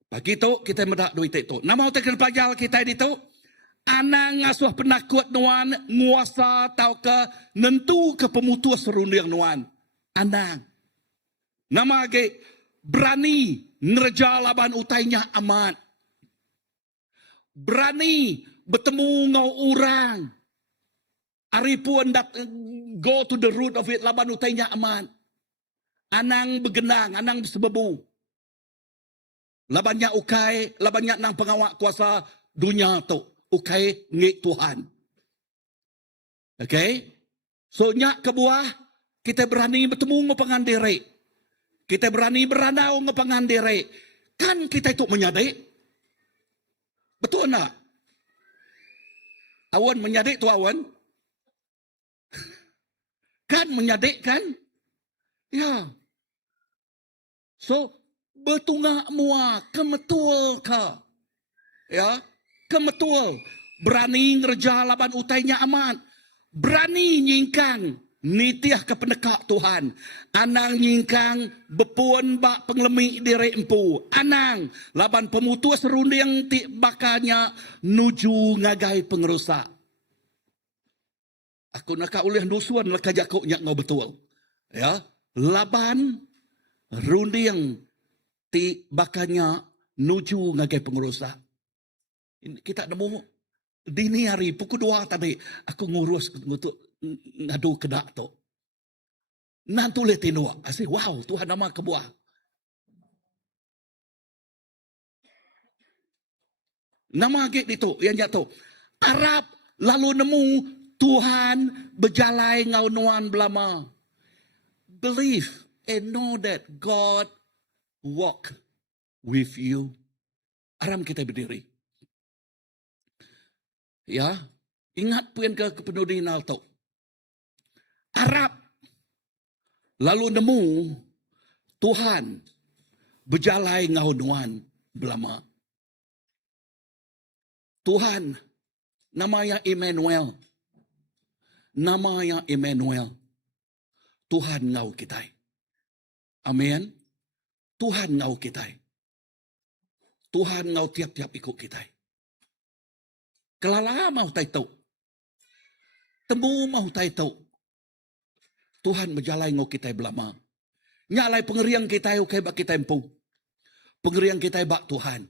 Pagi itu kita mendak 2 itik itu. Nama kita kena pelajar kita itu. Anang ngasuh penakut nuan, nguasa tau ke nentu ke pemutus serunding nuan. Anang. Nama ke berani nerja laban utainya amat. Berani bertemu ngau orang. Ari pun go to the root of it laban utainya amat. Anang begenang, anang sebebu. Labannya ukai, labannya nang pengawak kuasa dunia tu. Ukai ngik Tuhan. Okay? So nyak kebuah, kita berani bertemu ngepangan diri. Kita berani beranau ngepangan diri. Kan kita itu menyadik. Betul tak? Awan menyadik tu awan. Kan menyadik kan? Ya. So, betungak mua, kemetul ka. Ya. Kemetul. Berani ngerja laban utainya aman. Berani nyingkang. Nitiah ke pendekak Tuhan. Anang nyingkang. Bepun bak penglemi diri empu. Anang. Laban pemutus runding ti bakanya. Nuju ngagai pengerusak. Aku nak ulih nusuan laka jakuknya ngau betul. Ya. Laban. Runding ti bakanya. Nuju ngagai pengerusak. Kita nemu dini hari pukul 2 tadi aku ngurus untuk ngadu kedak tu. Nanti lihat tinua. Asyik wow Tuhan nama kebuah. Nama git itu yang jatuh. Arab lalu nemu Tuhan berjalai ngau nuan belama. Believe and know that God walk with you. Aram kita berdiri. Ya, ingat puan ke kepenuhin hal tu. Arab lalu nemu Tuhan berjalai ngau nuan belama. Tuhan namanya Emmanuel. Namanya Emmanuel. Tuhan ngau kita. Amin. Tuhan ngau kita. Tuhan ngau tiap-tiap ikut kita. Kelala mau tai tau. Temu mau tai tau. Tuhan berjalai ngau kita belama. Nyalai pengeriang kita ukai bak kita empu. Pengeriang kita bak Tuhan.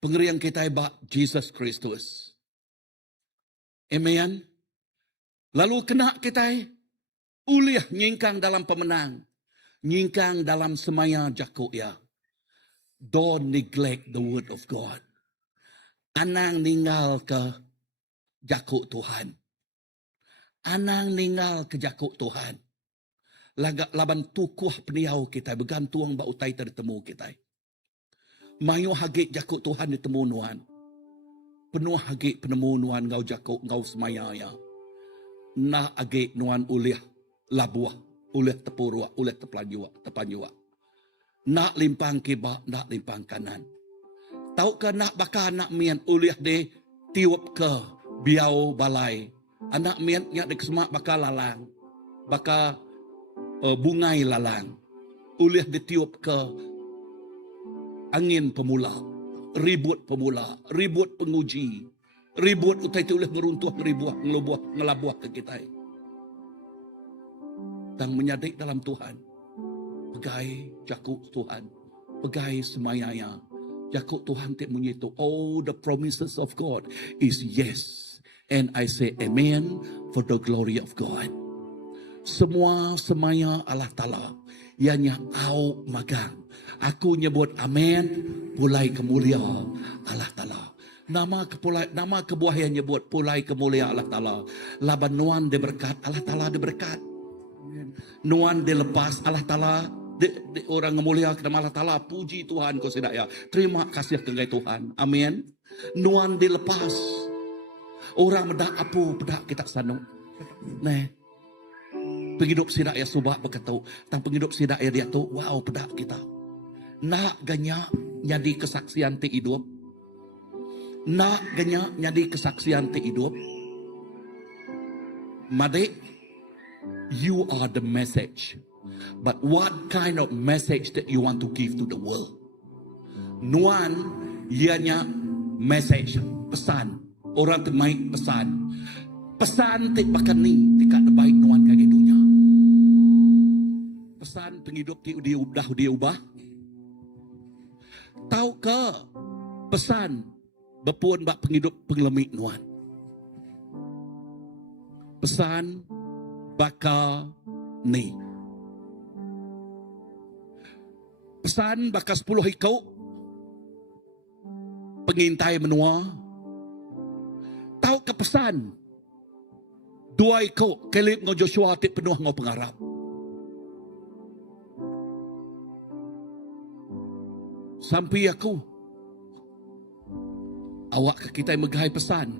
Pengeriang kita bak Jesus Kristus. Amen. Lalu kena kita uliah nyingkang dalam pemenang. Nyingkang dalam semaya jakuk ya. Don't neglect the word of God. Anang ninggal ke jakuk Tuhan. Anang ninggal ke jakuk Tuhan. Laban tukuh peniau kita. Bergantung ba utai tertemu kita. Mayu hagik jakuk Tuhan ditemu nuan. Penuh hagik penemu nuan ngau jakuk ngau semaya ya. Nah agik nuan uliah labuah. Uliah tepurua. Uliah tepanjua. Nak limpang kibak. Nak limpang kanan. Tahu ke nak bakal anak mian uliah de tiup ke biau balai. Anak mian nyak de kesemak bakal lalang. Bakal bungai lalang. Uliah de tiup ke angin pemula. Ribut pemula. Ribut penguji. Ribut utai tu uliah ngeruntuh, ngeribuah, ngelabuah ke kita. Dan menyadik dalam Tuhan. Pegai jakuk Tuhan. Pegai semayanya. Jakuk Tuhan tak menyitu. Oh, the promises of God is yes. And I say amen for the glory of God. Semua semaya Allah Ta'ala. Ianya au magang. Aku nyebut amen. Pulai kemulia Allah Ta'ala. Nama kebuah yang nyebut pulai kemulia Allah Ta'ala. Laban nuan diberkat. Allah Ta'ala diberkat. Nuan dilepas Allah Ta'ala. Orang mulia kepada Allah Ta'ala. Puji Tuhan kau sedaya. Terima kasih kepada Tuhan. Amin. Nuan dilepas. Orang medak apa pedak kita sanu. Nah, penghidup sidak ya subak berkata, tang penghidup sidak ya dia tu, wow pedak kita. Nak ganyak jadi kesaksian ti hidup. Nak ganyak jadi kesaksian ti hidup. Madik, you are the message. But what kind of message that you want to give to the world? Nuan, ianya message, pesan. Orang terbaik pesan. Pesan tik bahkan ni, tidak terbaik nuan kaki dunia. Pesan penghidup ti diubah. Tahu ke pesan berpuan bak penghidup penglemik nuan. Pesan bakal ni. Pesan bakal 10 hikau pengintai menua. Tahu ke pesan 2 hikau kelip ngo Joshua tik penuh ngo pengarap. Sampai aku awak ke kita megai pesan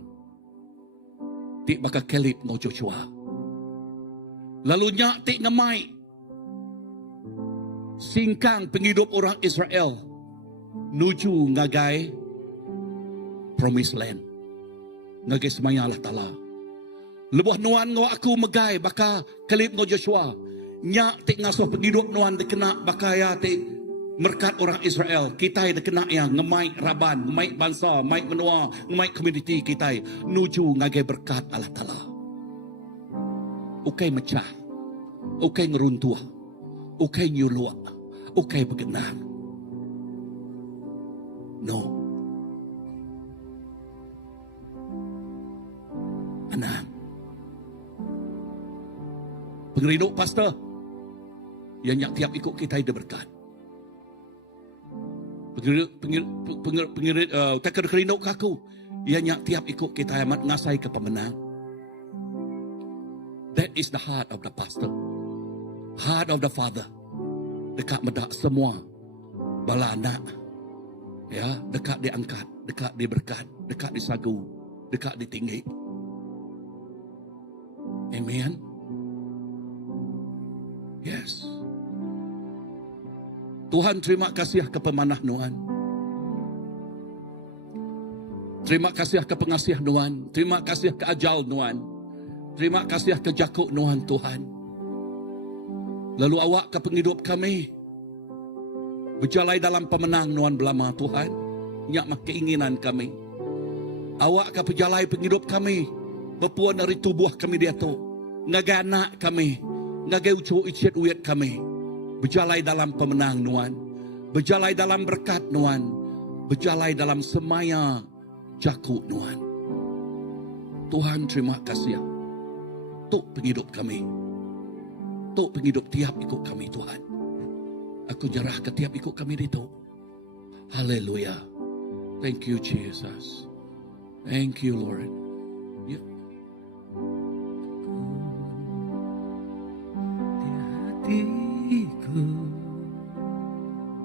tik bakal kelip ngo Joshua. Lalu nyak tik ngemai singkang penghidup orang Israel nuju ngagai promised land. Ngagai semaya Allah Ta'ala. Lebuh nuan ngo aku megai baka kelip ngo Joshua. Nyak tik ngasuh penghidup nuan dikena baka ya tik merkat orang Israel. Kita dikena yang ngemai raban, ngemai bangsa, ngemai menua, ngemai komuniti kita nuju ngagai berkat Allah Ta'ala. Ukai mecah. Ukai ngeruntuh. Ukai nyuluak. Ukai bergenang. No. Anak. Pengeriduk pastor. Yang nyak tiap ikut kita ada berkat. Takar keriduk kaku. Yang nyak tiap ikut kita amat ngasai ke pemenang. That is the heart of the pastor. Heart of the father. Dekat medak semua bala anak. Ya, dekat diangkat, dekat diberkat, dekat disagu, dekat ditinggi. Amen. Yes. Tuhan terima kasih ke pemanah Nuan. Terima kasih ke pengasih Nuan. Terima kasih ke ajal Nuan. Terima kasih ke jakuk Nuan Tuhan. Lalu awak ke penghidup kami. Berjalai dalam pemenang Nuan belama Tuhan. Nyak mak keinginan kami. Awak ke berjalai penghidup kami. Berpuan dari tubuh kami dia tu. Ngagai anak kami. Ngagai ucu icet uyat kami. Berjalai dalam pemenang Nuan. Berjalai dalam berkat Nuan. Berjalai dalam semaya jakuk Nuan. Tuhan terima kasih. Tuk penghidup kami. Tuk penghidup tiap ikut kami Tuhan. Aku nyerah ke tiap ikut kami itu. Haleluya. Thank you Jesus. Thank you Lord. Ya.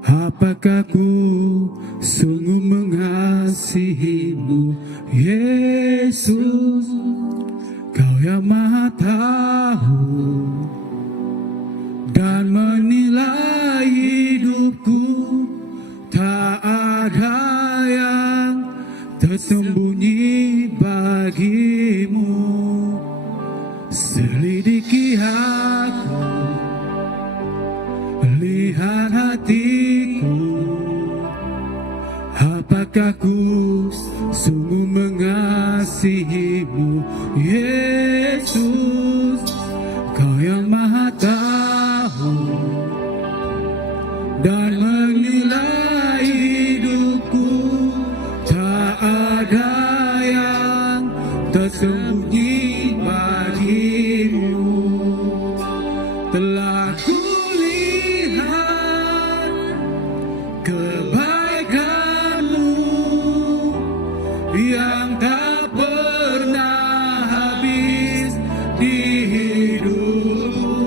Apakah ku sungguh mengasihimu Yesus, Kau yang Maha Tahu dan menilai hidupku. Tak ada yang tersembunyi bagimu. Selidiki aku, lihat hatiku. Apakah ku sungguh mengasihimu Yesus, Kau yang Maha Tahu dan menilai hidupku. Tak ada yang tersembunyi bagimu. Telah kulihat kebaikanmu yang tak pernah habis di hidupku.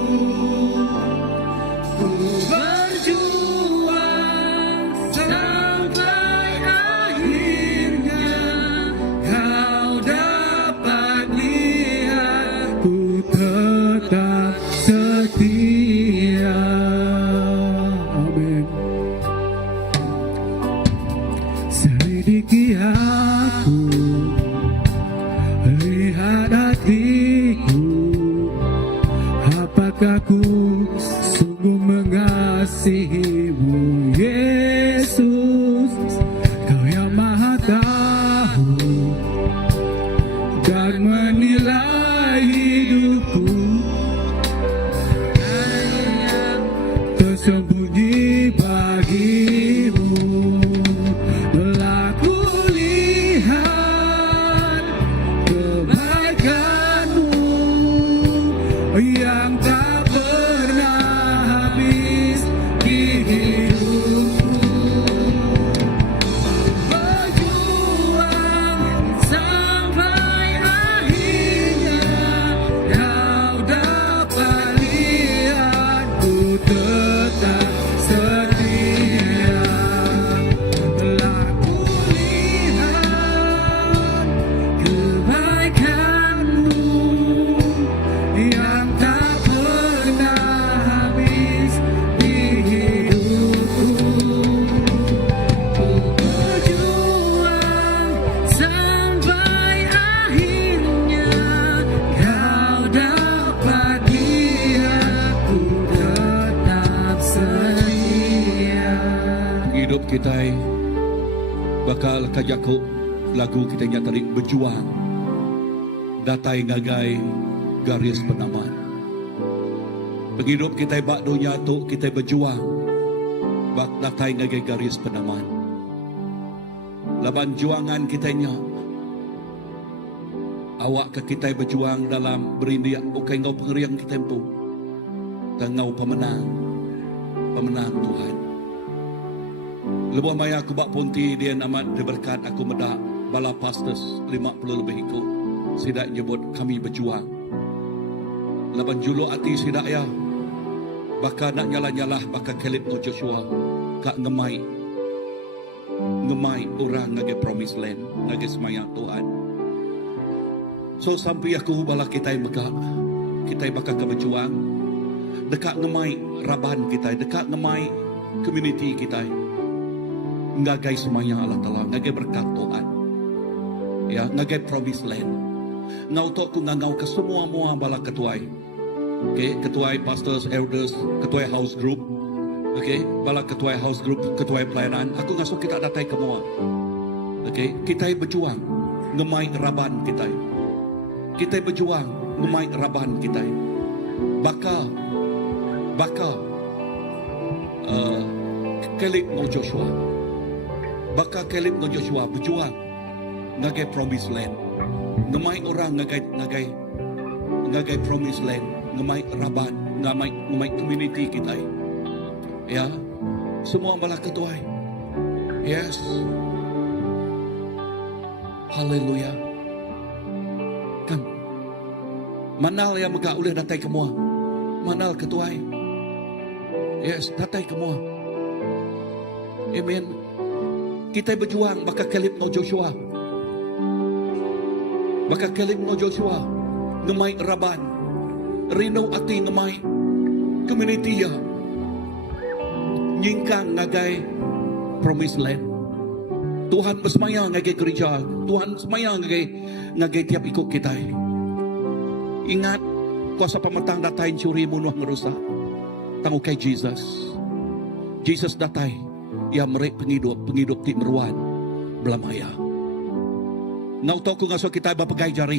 maka ku sungguh mengasihimu, Yesus. Kau yang maha tahu dan menilai hidupku, tersembunyi bagimu. Telah kulihat kebaikanmu yang tak pernah habis di hidupku. Berjuang sampai akhirnya kau dapat lihat ku tetap setia. Telah kulihat kebaikanmu yang tak pernah habis di hidupku. Ku berjuang sampai akhirnya kau dapat lihat ku tetap setia. Hidup kita bakal kajaku lagu kita nyatarik berjuang datai ngagai garis penaman. Penghidup kita bak dunia tu kita berjuang bak datai ngagai garis penaman. Laban juangan kita nya awak ke kita berjuang dalam berindia bukan ngau pengeriang kita pun ngau pemenang Tuhan. Lebuh maya aku bak punti dia amat diberkat aku medak bala pastors 50 lebih ikut sidak nyebut kami berjuang. Laban julu hati sidak ya baka nak nyalah-nyalah baka Caleb no Joshua kak ngemai orang ngage promise land ngage semayang Tuhan. So sampai aku bala kita megak kita baka ke berjuang dekat ngemai raban kita dekat ngemai community kita ngagai semayang Allah Ta'ala ngagai berkat Tuhan ya ngagai promise land ngau tok ku ngau ke semua bala ketuai. Okay, ketuai pastors, elders, ketuai house group. Okay, bala ketuai house group, ketuai pelayanan. Aku ngasuh kita datai ke semua. Okay, kita berjuang ngemai raban kita. Kita berjuang ngemai raban kita. Baka Caleb no Joshua. Baka Caleb no Joshua berjuang ngagai promise land. Ngemai orang ngagai promise land. Ngemai raban, ngemai community kita. Ya, semua bala ketuai. Yes. Haleluya. Kan. Manal yang megak oleh datai kemua. Manal ketuai. Yes, datai kemua. Amen. Kita berjuang baka Caleb no Joshua. Baka Caleb no Joshua ngemai raban. Rino ati ngemai community ya nyingkang ngagai promise land. Tuhan bersemayang ngagai gereja, Tuhan semayang ngagai tiap ikut kita. Ingat kuasa pemetang datai curi bunuh ngerusak tangukai Jesus datai ia merek penghidup ti meruan belamaya. Ngau tahu ku ngasuh kita bapegai jari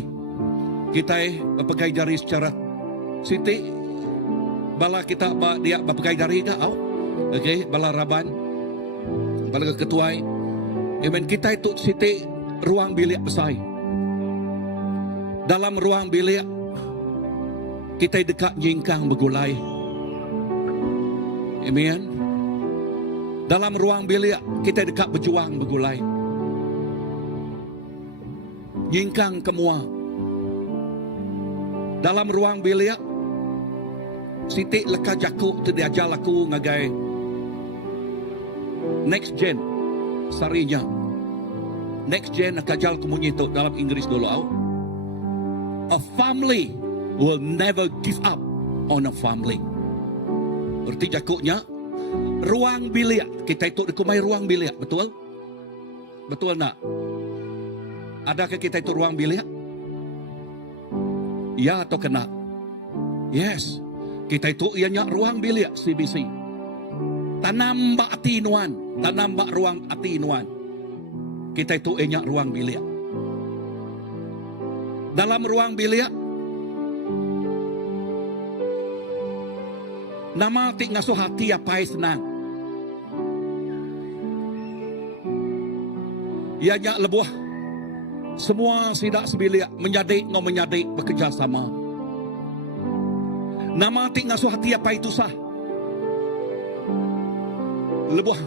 secara Siti bala kita dia bapakai dari dah au. Okey, bala raban. Bala ketuai. Amen, kita itu siti ruang bilik besai. Dalam ruang bilik kita dekat jingkang begulai. Amen. Dalam ruang bilik kita dekat berjuang begulai. Jingkang kemua. Dalam ruang bilik Siti leka jaku tu diajar laku ngagai next gen sarinya. Next gen nak ajal kemunyi tu dalam Inggeris dulu au. A family will never give up on a family. Berarti jakuknya ruang bilik kita itu dikumai ruang bilik, betul? Betul nak? Adakah kita itu ruang bilik? Ya atau kena? Yes. Kita itu ianya ruang bilik CBC. Tanam bak ati nuan, tanam bak ruang ati nuan. Kita itu ianya ruang bilik. Dalam ruang bilik, nama ti ngasuh hati apa senang. Ianya lebuh. Semua sidak sebilik menyadik ngau menyadik bekerja sama. Nama ti ngasuh hati apa itu sah. Lebuh.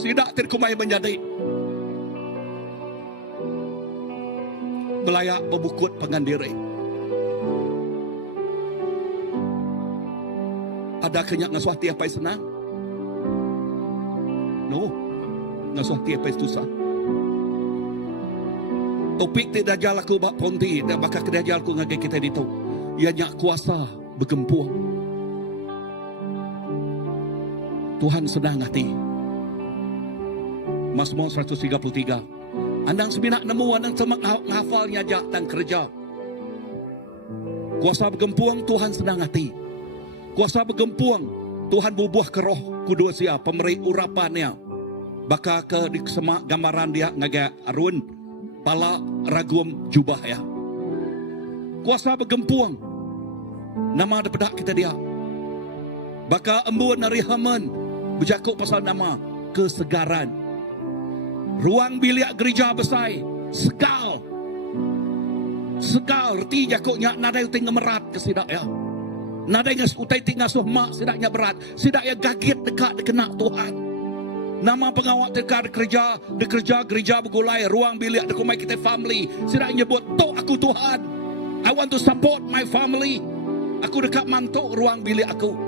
Sidak terkumai menyadik. Belayak berbukut pengandiri. Ada kenyak ngasuh hati apa senang? No. Ngasuh hati apa susah? Topik tidak dajal aku bak ponti, dan bakal kedajal aku ngagai kita itu. Ianya kuasa bergempuang. Tuhan senang hati. Mazmur 133. Andang sebinak nemu, andang semak ngafalnya jak dan kerja. Kuasa bergempuang, Tuhan senang hati. Kuasa bergempuang, Tuhan bubuh ke roh kudua sia, pemeri urapannya. Baka ke di semak gambaran dia ngagai arun, pala ragum jubah ya. Kuasa bergempuang, nama ada pedak kita dia. Baka embun dari haman, berjakuk pasal nama kesegaran. Ruang bilik gereja besar, segal. Segal, reti jakuknya nada yang tinggal merat ke sidak ya. Nada yang utai tinggal mak sidaknya berat. Sidak yang gagit dekat kena Tuhan. Nama pengawal dekat kerja gereja bergulai, ruang bilik dekat kita family. Sidak nyebut, tok aku Tuhan. I want to support my family. Aku dekat mantuk ruang bilik aku.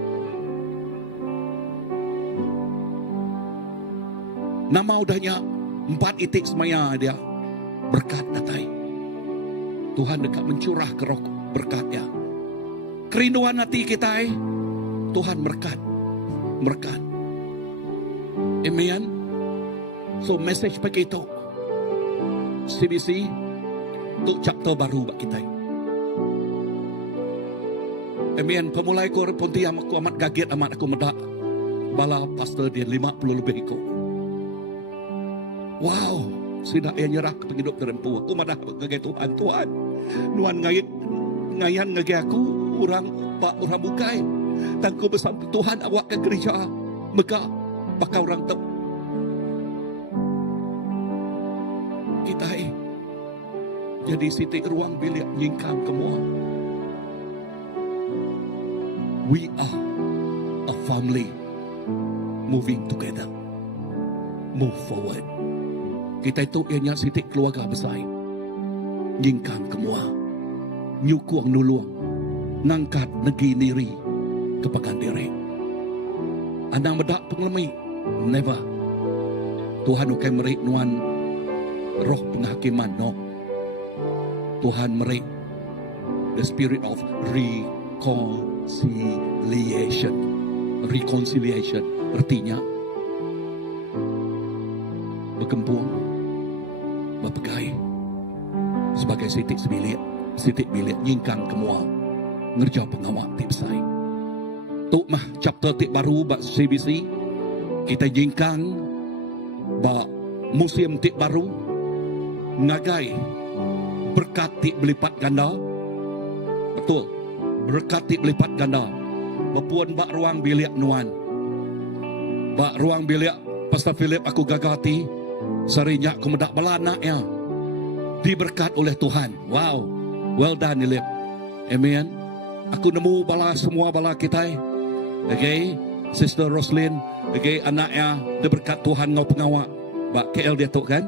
Nama udahnya 4 itik semaya dia. Berkat datai. Tuhan dekat mencurah ke roh berkatnya. Kerinduan hati kita, Tuhan berkat. Berkat. Amen. So message pagi itu. CBC. Untuk chapter baru bagi kita. Amen. Pemulai ko ponti aku amat gaget amat aku medak. Bala pastor dia 50 lebih ikut. Wow, sidak yang nyerah ke penghidup terempu. Aku madah ngagai Tuhan, Tuhan. Nuan ngayan ngagai aku orang bukai. Dan ku bersama Tuhan awak ke gereja. Maka bakal orang tu. Kita jadi sitik ruang bilik nyingkang semua. We are a family moving together. Move forward. Kita itu ianya sitik keluarga besar. Nyingkang semua. Nyukuang nuluang. Nangkat negi niri kepakan diri. Andang bedak pengelemi. Never. Tuhan ukai merik nuan roh penghakiman. No. Tuhan merik the spirit of reconciliation. Reconciliation. Artinya bergempuang, berpegai sebagai sitik bilik nyingkang semua ngerja pengawal tip sai. Tuk mah chapter tip baru bak CBC kita nyingkang bak musim tip baru ngagai berkat tip berlipat ganda. Betul, berkat tip berlipat ganda. Berpuan bak ruang bilik nuan, bak ruang bilik Pastor Philip aku gagati. Sarinya aku medak balanak ya. Diberkat oleh Tuhan. Wow. Well done Philip. Amen. Aku nemu bala semua bala kita. Okay. Sister Roslyn. Okay. Anaknya diberkat Tuhan ngau pengawak. Bak KL dia tu kan.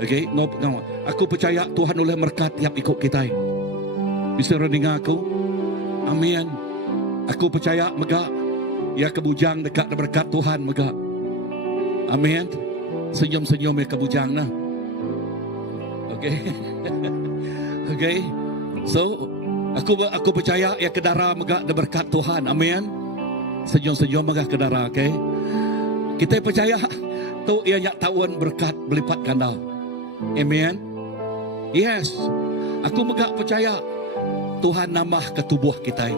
Okay. Ngau pengawak. Aku percaya Tuhan oleh berkat tiap ikut kita. Bisa rendengar aku. Amin. Aku percaya megak. Ya kebujang dekat berkat Tuhan megak. Amin. Senyum-senyum ya kebujang nah. Okay. Okay. So, aku percaya ya kedara megak berkat Tuhan. Amin. Senyum-senyum megak kedara, okay. Kita percaya tu ia nyak tahun berkat berlipat ganda. Amin. Yes. Aku megak percaya Tuhan nambah ke tubuh kita.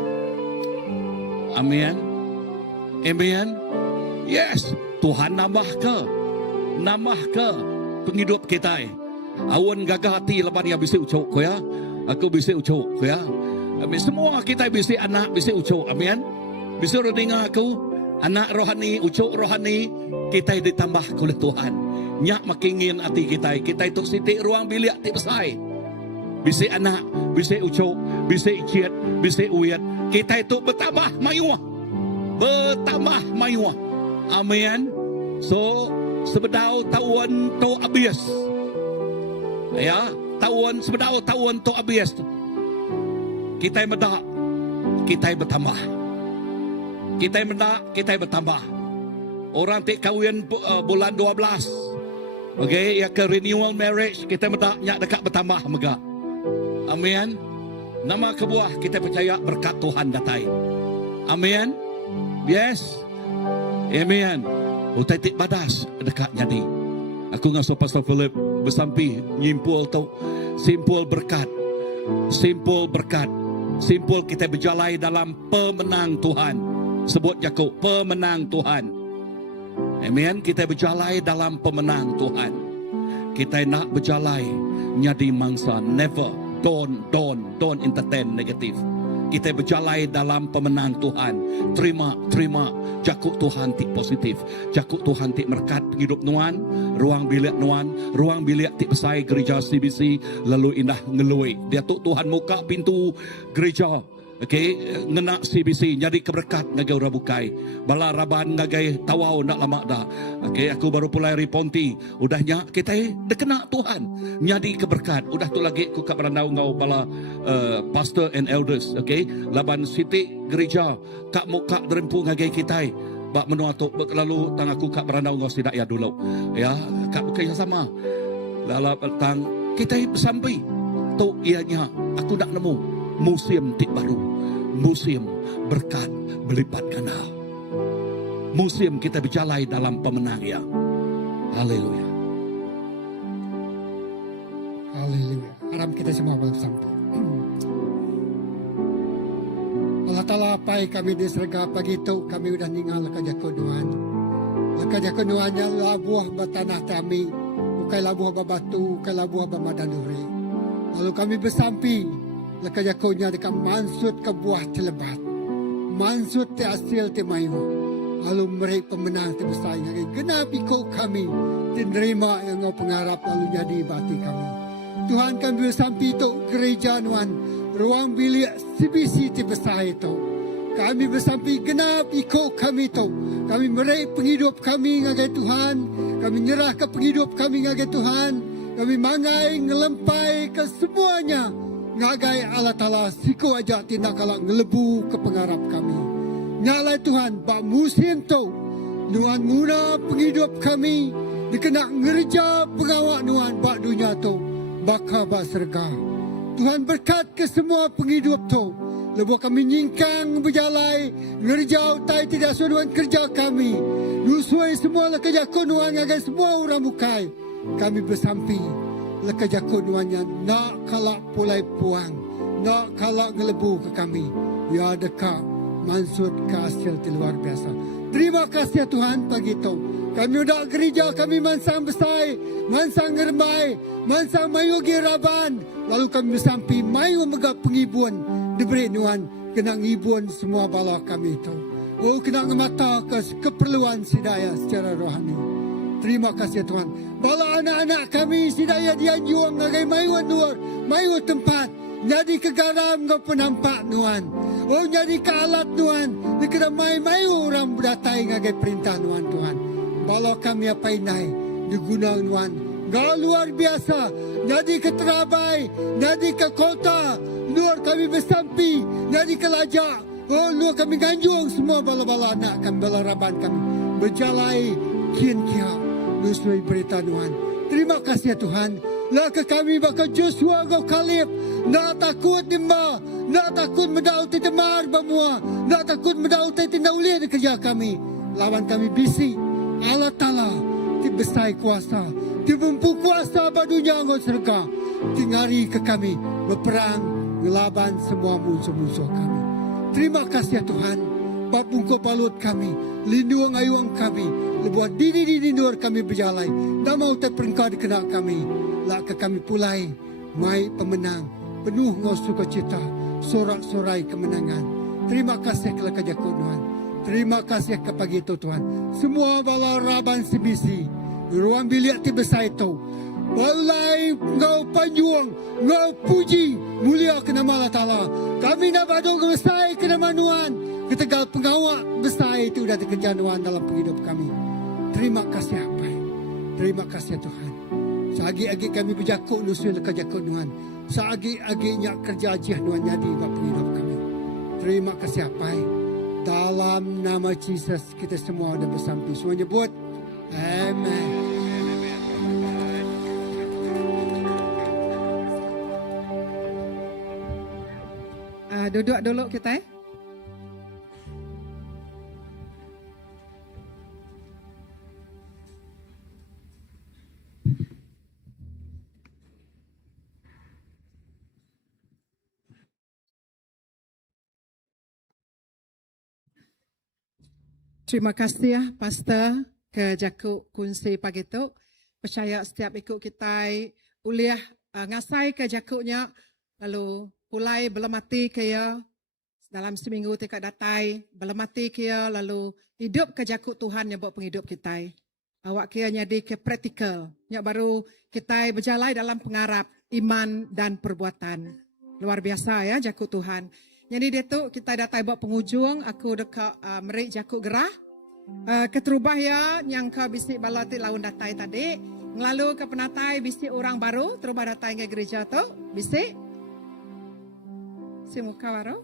Amin. Amin. Yes, Tuhan nambah ke penghidup kita. Awan gagah hati lepas ni bisa ucap ko ya. Aku bisa ucap ko ya. Amin. Semua kita bisa anak bisa ucap. Amin. Bisa dengar aku anak rohani, ucap rohani kita ditambah oleh Tuhan. Nyak makingin hati kita. Kita itu sitik ruang bilik hati besar. Bisa anak, bisa ucap, bisa iciat, bisa uyat. Kita itu bertambah mayuah. Bertambah mayuah. Amin. So, sebedau tahun to habis. Ya, sebedau tahun to habis. Kita medak, kita bertambah. Kita medak, kita bertambah. Orang tik kahwin bulan 12. Okay, ya ke renewal marriage, kita medak nyak dekat bertambah megak. Amin. Nama kebuah kita percaya berkat Tuhan datai. Amin. Yes. Amin. Utai tik badas dekat jadi. Aku ngasuh Pastor Philip bersampi nyimpul tu simpul berkat. Simpul berkat. Simpul kita berjalai dalam pemenang Tuhan. Sebut Yakub pemenang Tuhan. Amin. Kita berjalai dalam pemenang Tuhan. Kita nak berjalai nyadi mangsa. Never. Don't entertain negatif. Kita berjalai dalam pemenang Tuhan. Terima. Jakuk Tuhan tik positif. Jakuk Tuhan tik merkat penghidup nuan. Ruang bilik nuan. Ruang bilik tik besai gereja CBC. Lalu indah ngelui. Dia tu Tuhan muka pintu gereja. Okay, ngena CBC jadi keberkat ngagai ora bukai. Bala raban ngagai tawau nak lama dah. Okay, aku baru pulai riponti. Udahnya kita dekena Tuhan. Nyadi keberkat. Udah tu lagi ku kat berandau ngau bala pastor and elders. Okay, laban siti gereja kak muka derempu ngagai kita. Bak menua tu lalu tang aku kat berandau ngau sidak ya dulu. Ya, kak bukai sama. Lala tang kita bersampai. Tu ianya aku nak nemu musim tik baru. Musim berkat berlipat ganda. Musim kita berjalai dalam pemenang ya. Haleluya. Haleluya. Haram kita semua bersama. Allah Ta'ala pai kami di surga pagi itu kami udah ninggal kerja kuduan. Kerja kuduannya labuh bertanah kami. Bukai labuh berbatu, bukai labuh bermadanuri. Lalu kami bersampi. Lekaya konya dekat mansut ke buah telebat. Mansut te hasil te mayu. Lalu mereka pemenang te besar. Genapi kau kami. Menerima yang ngau pengharap lalu jadi bati kami. Tuhan kami bersampi itu gereja nuan. Ruang bilik CBC te besar itu. Kami bersampi genapi kau kami itu. Kami mereka penghidup kami ngagai Tuhan. Kami nyerah ke penghidup kami ngagai Tuhan. Kami mangai ngelempai ke semuanya. Ngagai Allah Ta'ala siku aja tindak kalak ngelebu ke pengharap kami. Nyalai Tuhan, bak musim tu, Nuan muna penghidup kami, dikenak ngerja pengawak Nuan bak dunia tu, baka bak serga. Tuhan berkat ke semua penghidup tu, lebuh kami nyingkang berjalai, ngerja utai tidak suruhan kerja kami. Nusui semua lekerja kunuan ngagai semua orang bukai. Kami bersampi. Lekajak kuduannya nak kalak pulai puang, nak kalak ngelebu ke kami. Ya dekat mansut ke hasil luar biasa. Terima kasih Tuhan pagi itu. Kami udah gereja, kami mansang besai, mansang ngermai, mansang mayu giraban. Lalu kami bersampi mayu megak pengibuan. Diberi Nuan kena ngibuan semua bala kami itu. Oh kena ngemata ke keperluan sidaya secara rohani. Terima kasih Tuhan. Bala anak-anak kami sidaya dianjuang ngagai mayu nur, mayu tempat. Jadi ke garam kau penampak Nuan. Oh jadi ke alat Nuan. Dikira mayu orang berdatai ngagai perintah Nuan Tuhan. Bala kami apa inai diguna Nuan. Gak luar biasa. Jadi ke Terabai, jadi ke kota. Luar kami bersampi, jadi ke Lajak. Oh luar kami ganjung semua bala-bala anak kami, bala raban kami. Berjalai kian-kian. Nusui berita Tuhan. Terima kasih Tuhan. Lah ke kami bakal Joshua kau Kalib. Nak takut nimba. Nak takut mendau temar bamua. Nak takut mendau tidak ulih di kerja kami. Lawan kami bisi. Allah Ta'ala. Ti besai kuasa. Ti bumpu kuasa badunya ngau serga. Ti ngari ke kami. Berperang. Ngelaban semua musuh-musuh kami. Terima kasih Tuhan. bapungko balut kami, lindung ayuang kami, lebuat dini di luar kami berjalan, tak mau terperengkau dikena kami, lah ke kami pulai, mai pemenang, penuh ngau sukacita, sorak-sorai kemenangan. Terima kasih kepada Jaku Tuhan. Terima kasih ke pagi itu Tuhan. Semua bala raban sebisi, ruang bilik ti besar itu. Balai ngau panjuang, ngau puji, mulia ke nama Allah Ta'ala. Kami nak badung besar ke nama Tuhan. Ketegal pengawak besar itu dari kerjaan Tuhan dalam hidup kami. Terima kasih apa? Terima kasih Tuhan. Sagi-agi kami berjakuk nusul ke jakuk Tuhan. Sagi-aginya kerja ajiah Tuhan jadi dalam hidup kami. Terima kasih apa? Dalam nama Yesus kita semua ada bersampai. Semua nyebut amen. Duduk dulu kita. Terima kasih ya Pastor ke Jaku kunci pagi tu. Percaya setiap ikut kita uliah ngasai ke Jakunya, lalu pulai belum mati ke ya dalam seminggu tika datai belum mati ke ya, lalu hidup ke Jaku Tuhan yang buat penghidup kita. Awak kira jadi ke praktikal, yang baru kita berjalan dalam pengarap iman dan perbuatan. Luar biasa ya Jaku Tuhan. Jadi dia tu kita datai buat penghujung, aku dekat merik Jaku gerah. Keterubah ya yang kau bisik balati laun datai tadi. Lalu ke penatai bisik orang baru, terubah datai ke gereja tu, bisik. Si muka baru.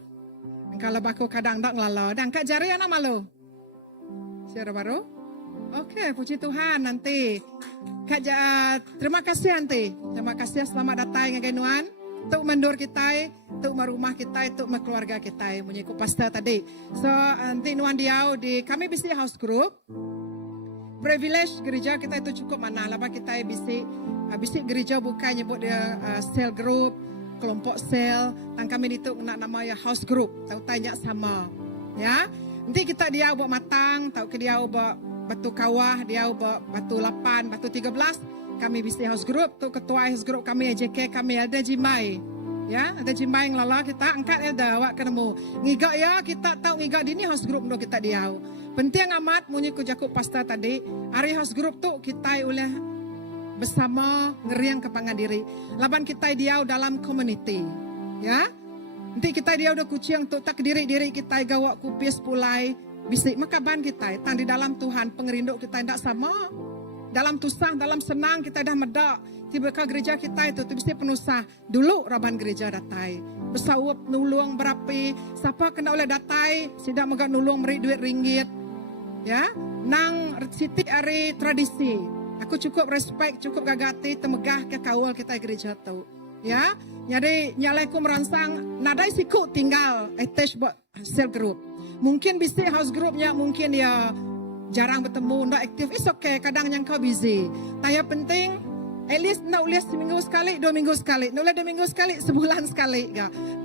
Kalau baku kadang tak ngelalau. Dan kat jari anak malu. Siapa baru? Okey, puji Tuhan nanti. Terima kasih nanti. Terima kasih selamat datang ke Genuan. Untuk mendur kita, untuk merumah kita, untuk keluarga kita. Menyikut pastor tadi. So, nanti nuan diau di kami bisik house group. Privilege gereja kita itu cukup mana. Lepas kita bisik gereja bukan nyebut dia cell group, kelompok sel. Dan kami itu nak nama ya house group. Tahu tanya sama. Ya. Nanti kita dia buat matang, tahu ke dia buat batu kawah, dia buat batu 8, batu 13. Kami bisik house group, tu ketua house group kami AJK, kami ada Jimai. Ya, ada Jimai yang lala kita angkat ada awak kenemu. Ngigak ya, kita tahu ngigak di ni house group do kita diau. Penting amat munyi ku Jaku pastor tadi, hari house group tu kita oleh bersama ngeriang kepangan diri. Laban kita diau dalam community. Ya. Nanti kita dia udah kucing tu tak diri kita gawak kupis pulai bisik makaban kita tang di dalam Tuhan pengerinduk kita tidak sama. Dalam tusah, dalam senang kita dah medak. Tiba-tiba gereja kita itu bisa penusah. Dulu raban gereja datai. Bersawap nulung berapi. Siapa kena oleh datai, sidak megak nulung meri duit ringgit. Ya, nang siti hari tradisi. Aku cukup respect, cukup gagati, temegah ke kawal kita gereja tu. Ya, jadi nyalai ku merangsang, nadai siku tinggal attach buat cell group. Mungkin bisa house groupnya, mungkin ya jarang bertemu, tak aktif, it's okay, kadang yang kau busy. Tapi penting, at least nak ulis seminggu sekali, 2 minggu sekali. Nak ulis 2 minggu sekali, sebulan sekali.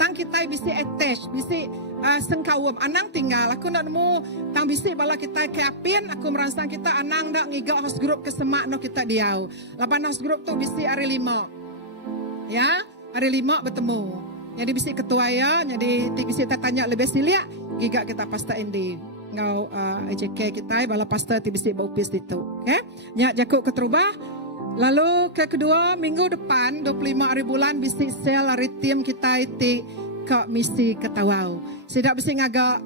Tang kita bisa attach, bisa sengkawam. Anang tinggal, aku nak nemu, tang bisa bala kita keapin, aku merangsang kita anang nak ngigak house group kesemak no kita diau. Lapan house group tu bisa hari 5. Ya, hari 5 bertemu. Jadi bisa ketua ya, jadi bisa tanya lebih siliak, gigak kita pasta Andy. Ngau AJK kita bala pastor ti bisi baupis itu. Okey. Nya Jakuk keterubah. Lalu ke kedua minggu depan 25 hari bulan bisi sel hari tim kita ti ke misi ke Tawau. Sidak bisi ngagak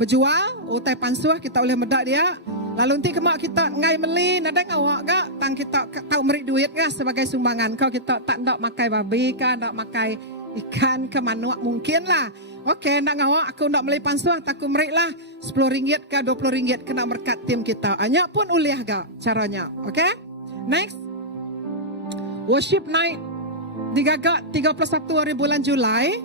berjual utai pansuh kita oleh medak dia. Lalu nanti kemak kita ngai meli nada ngawak gak tang kita tahu meri duit gak sebagai sumbangan. Kau kita tak ndak makai babi kan, ndak makai ikan ke manuak mungkin lah. Okey, nak ngawak aku nak beli pansuh, tak aku merik lah RM10 ke RM20 kena berkat tim kita. Hanya pun uliah gak caranya. Okey, next. Worship night digagak 31 hari bulan Julai.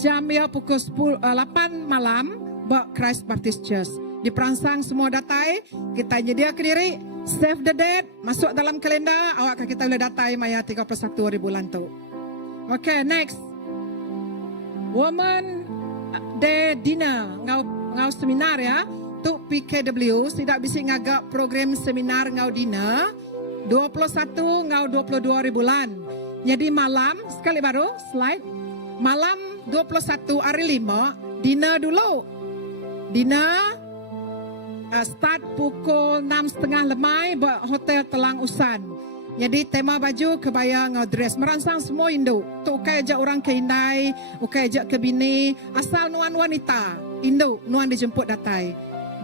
Jam ya pukul 8 malam buat Christ Baptist Church. Diperangsang semua datai, kita nyedia ke diri, save the date, masuk dalam kalender, awak kita boleh datai maya 31 hari bulan tu. Okey, next. Woman Day Dinner, ngau ngau seminar ya. Tu PKW tidak bisa ngagak program seminar ngau dina 21 ngau 22 bulan. Jadi malam sekali baru slide. Malam 21 hari 5 dina dulu. Dina start pukul 6.30 lemai hotel Telang Usan. Jadi tema baju kebaya ngau dress merangsang semua Indo. Tu ukai ajak orang ke Indai, ukai ajak ke bini, asal nuan wanita Indo nuan dijemput datai.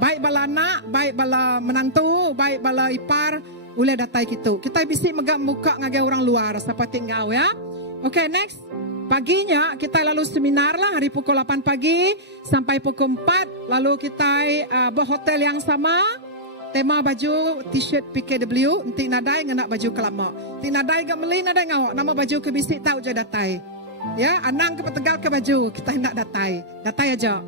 Baik bala anak, baik bala menantu, baik bala ipar, boleh datai kita. Kita bisi megak muka ngagai orang luar seperti ngau ya. Okay, next. Paginya kita lalu seminar lah hari pukul 8 pagi sampai pukul 4. Lalu kita berhotel yang sama. Tema baju t-shirt PKW. Nanti nadai ngenak baju kelama. Nanti nadai gak meli nadai ngawak. Nama baju ke bisik tahu je datai. Ya, anang ke petegal ke baju. Kita hendak datai. Datai aja.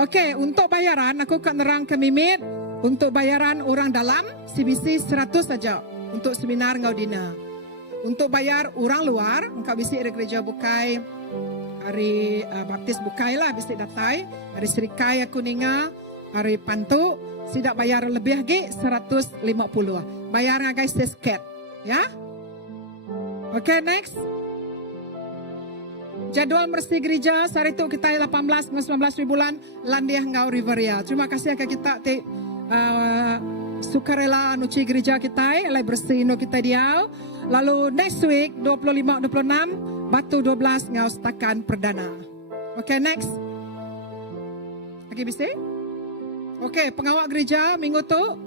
Okey, untuk bayaran aku akan nerang ke Mimit. Untuk bayaran orang dalam CBC 100 saja. Untuk seminar ngau dina. Untuk bayar orang luar, engkau bisik dari gereja Bukai, hari baptis Bukai lah bisik datai, hari Serikai aku ninga, hari Pantu, tidak bayar lebih lagi 150. Bayar ngagai sesket, ya? Okay, next. Jadwal bersih gereja, hari itu kita 18 19 bulan, Landiah Ngau Riveria. Terima kasih ke kita, sukarela nuci gereja kita, lai bersih no kita diau. Lalu next week 25-26 Batu 12 ngau setakan perdana. Okay, next. Lagi bisa? Okay, pengawal gereja minggu tu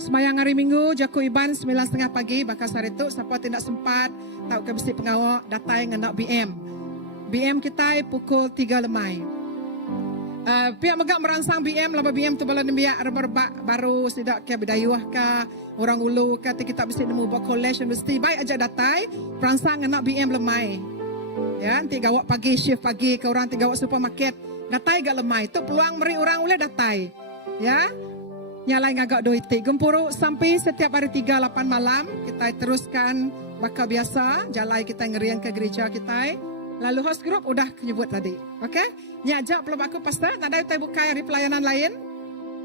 semayang hari minggu jaku iban 9.30 pagi bakal hari tu siapa tidak sempat tahu ke bisi pengawal datai ngenak BM. BM kita pukul 3 lemai. Pihak megak merangsang BM, laba BM tu bala nembiak baru sidak ke bidayuah ka, orang ulu kata kita bisa nemu buat college university, baik aja datai, perangsang nak BM lemai. Ya, nanti gawak pagi, shift pagi, ke orang nanti gawak supermarket, datai gak lemai, tu peluang meri orang boleh datai. Ya, nyalai ngagak doiti, gempuru sampai setiap hari 3-8 malam, kita teruskan bakal biasa, jalai kita ngerian ke gereja kita. Lalu host group udah nyebut tadi. Okey? Nyajak pelum aku pastor, nadai utai buka hari pelayanan lain?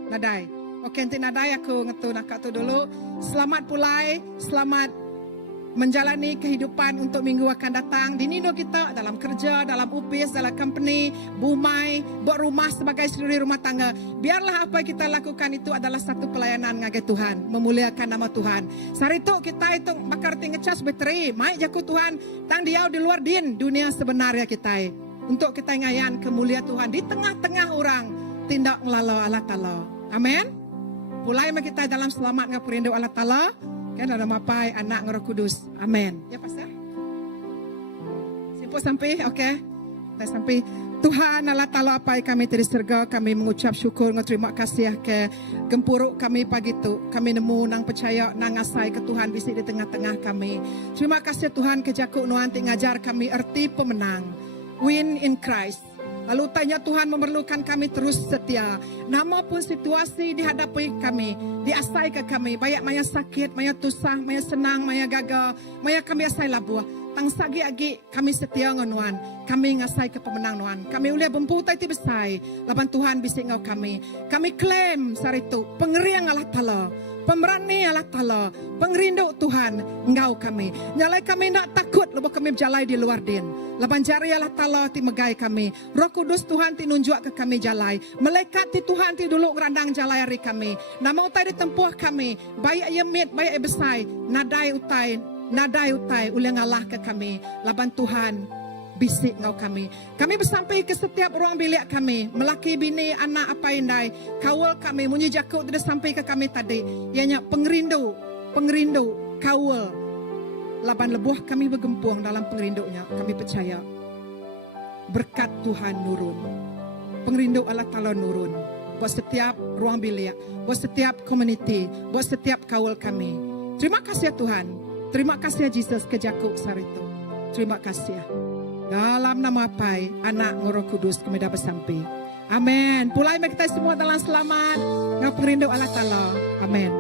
Nadai. Okey, nanti nadai aku ngetu nak tu dulu. Selamat pulai, selamat menjalani kehidupan untuk minggu akan datang. Di Nido kita dalam kerja, dalam upis, dalam company, bumai, buat rumah sebagai suri rumah tangga. Biarlah apa yang kita lakukan itu adalah satu pelayanan ngagai Tuhan, memuliakan nama Tuhan. Sari itu kita itu bakar ngecas bateri, mai jaku Tuhan, tang diau di luar dunia sebenarnya kita. Untuk kita ngayan kemuliaan Tuhan di tengah-tengah orang tindak ngelalau Allah Ta'ala. Amin. Pulai kita dalam selamat ngapurindo Allah Ta'ala. Kan ada mapai anak Roh Kudus. Amin. Ya pastor. Simpul sampai, okey. Kita sampai. Tuhan Allah Ta'ala apa kami dari surga, kami mengucap syukur, terima kasih ke gempuruk kami pagi tu. Kami nemu nang percaya, nang asai ke Tuhan bisa di tengah-tengah kami. Terima kasih Tuhan ke jakuk nuan ngajar kami erti pemenang. Win in Christ. Lalu tanya Tuhan memerlukan kami terus setia. Nama pun situasi dihadapi kami, diasai ke kami. Banyak maya sakit, maya tusah, maya senang, maya gagal, maya kami asai labuh. Tang sagi agi kami setia ngonuan. Kami ngasai ke pemenang nuan. Kami ulia bemputai ti besai. Laban Tuhan bisik ngau kami. Kami klaim sari itu pengeriang Allah Ta'ala. Pemberani Allah Ta'ala, pengerindu Tuhan, engkau kami. Nyalai kami nak takut, lepas kami berjalai di luar din. Laban jari Allah Ta'ala ti megai kami. Roh Kudus Tuhan ti nunjuk ke kami jalai. Malaikat ti Tuhan ti dulu ngerandang jalai hari kami. Nama utai ditempuh kami. Baik yemit, baik besai. Nadai utai, ulang Allah ke kami. Laban Tuhan bisik ngau kami. Kami bersampai ke setiap ruang bilik kami. Melaki bini, anak apa indai. Kawal kami, munyi jakuk tidak sampai ke kami tadi. Ianya pengerindu, kawal. Laban lebuh kami bergempung dalam pengerindunya. Kami percaya. Berkat Tuhan nurun. Pengerindu Allah Ta'ala nurun. Buat setiap ruang bilik. Buat setiap community. Buat setiap kawal kami. Terima kasih ya Tuhan. Terima kasih ya Jesus ke jakuk sarito. Terima kasih ya. Dalam nama Pai, Anak Roh Kudus kami dah bersampai. Amin. Pulai kita semua dalam selamat. Ngau perindu Allah Ta'ala. Amin.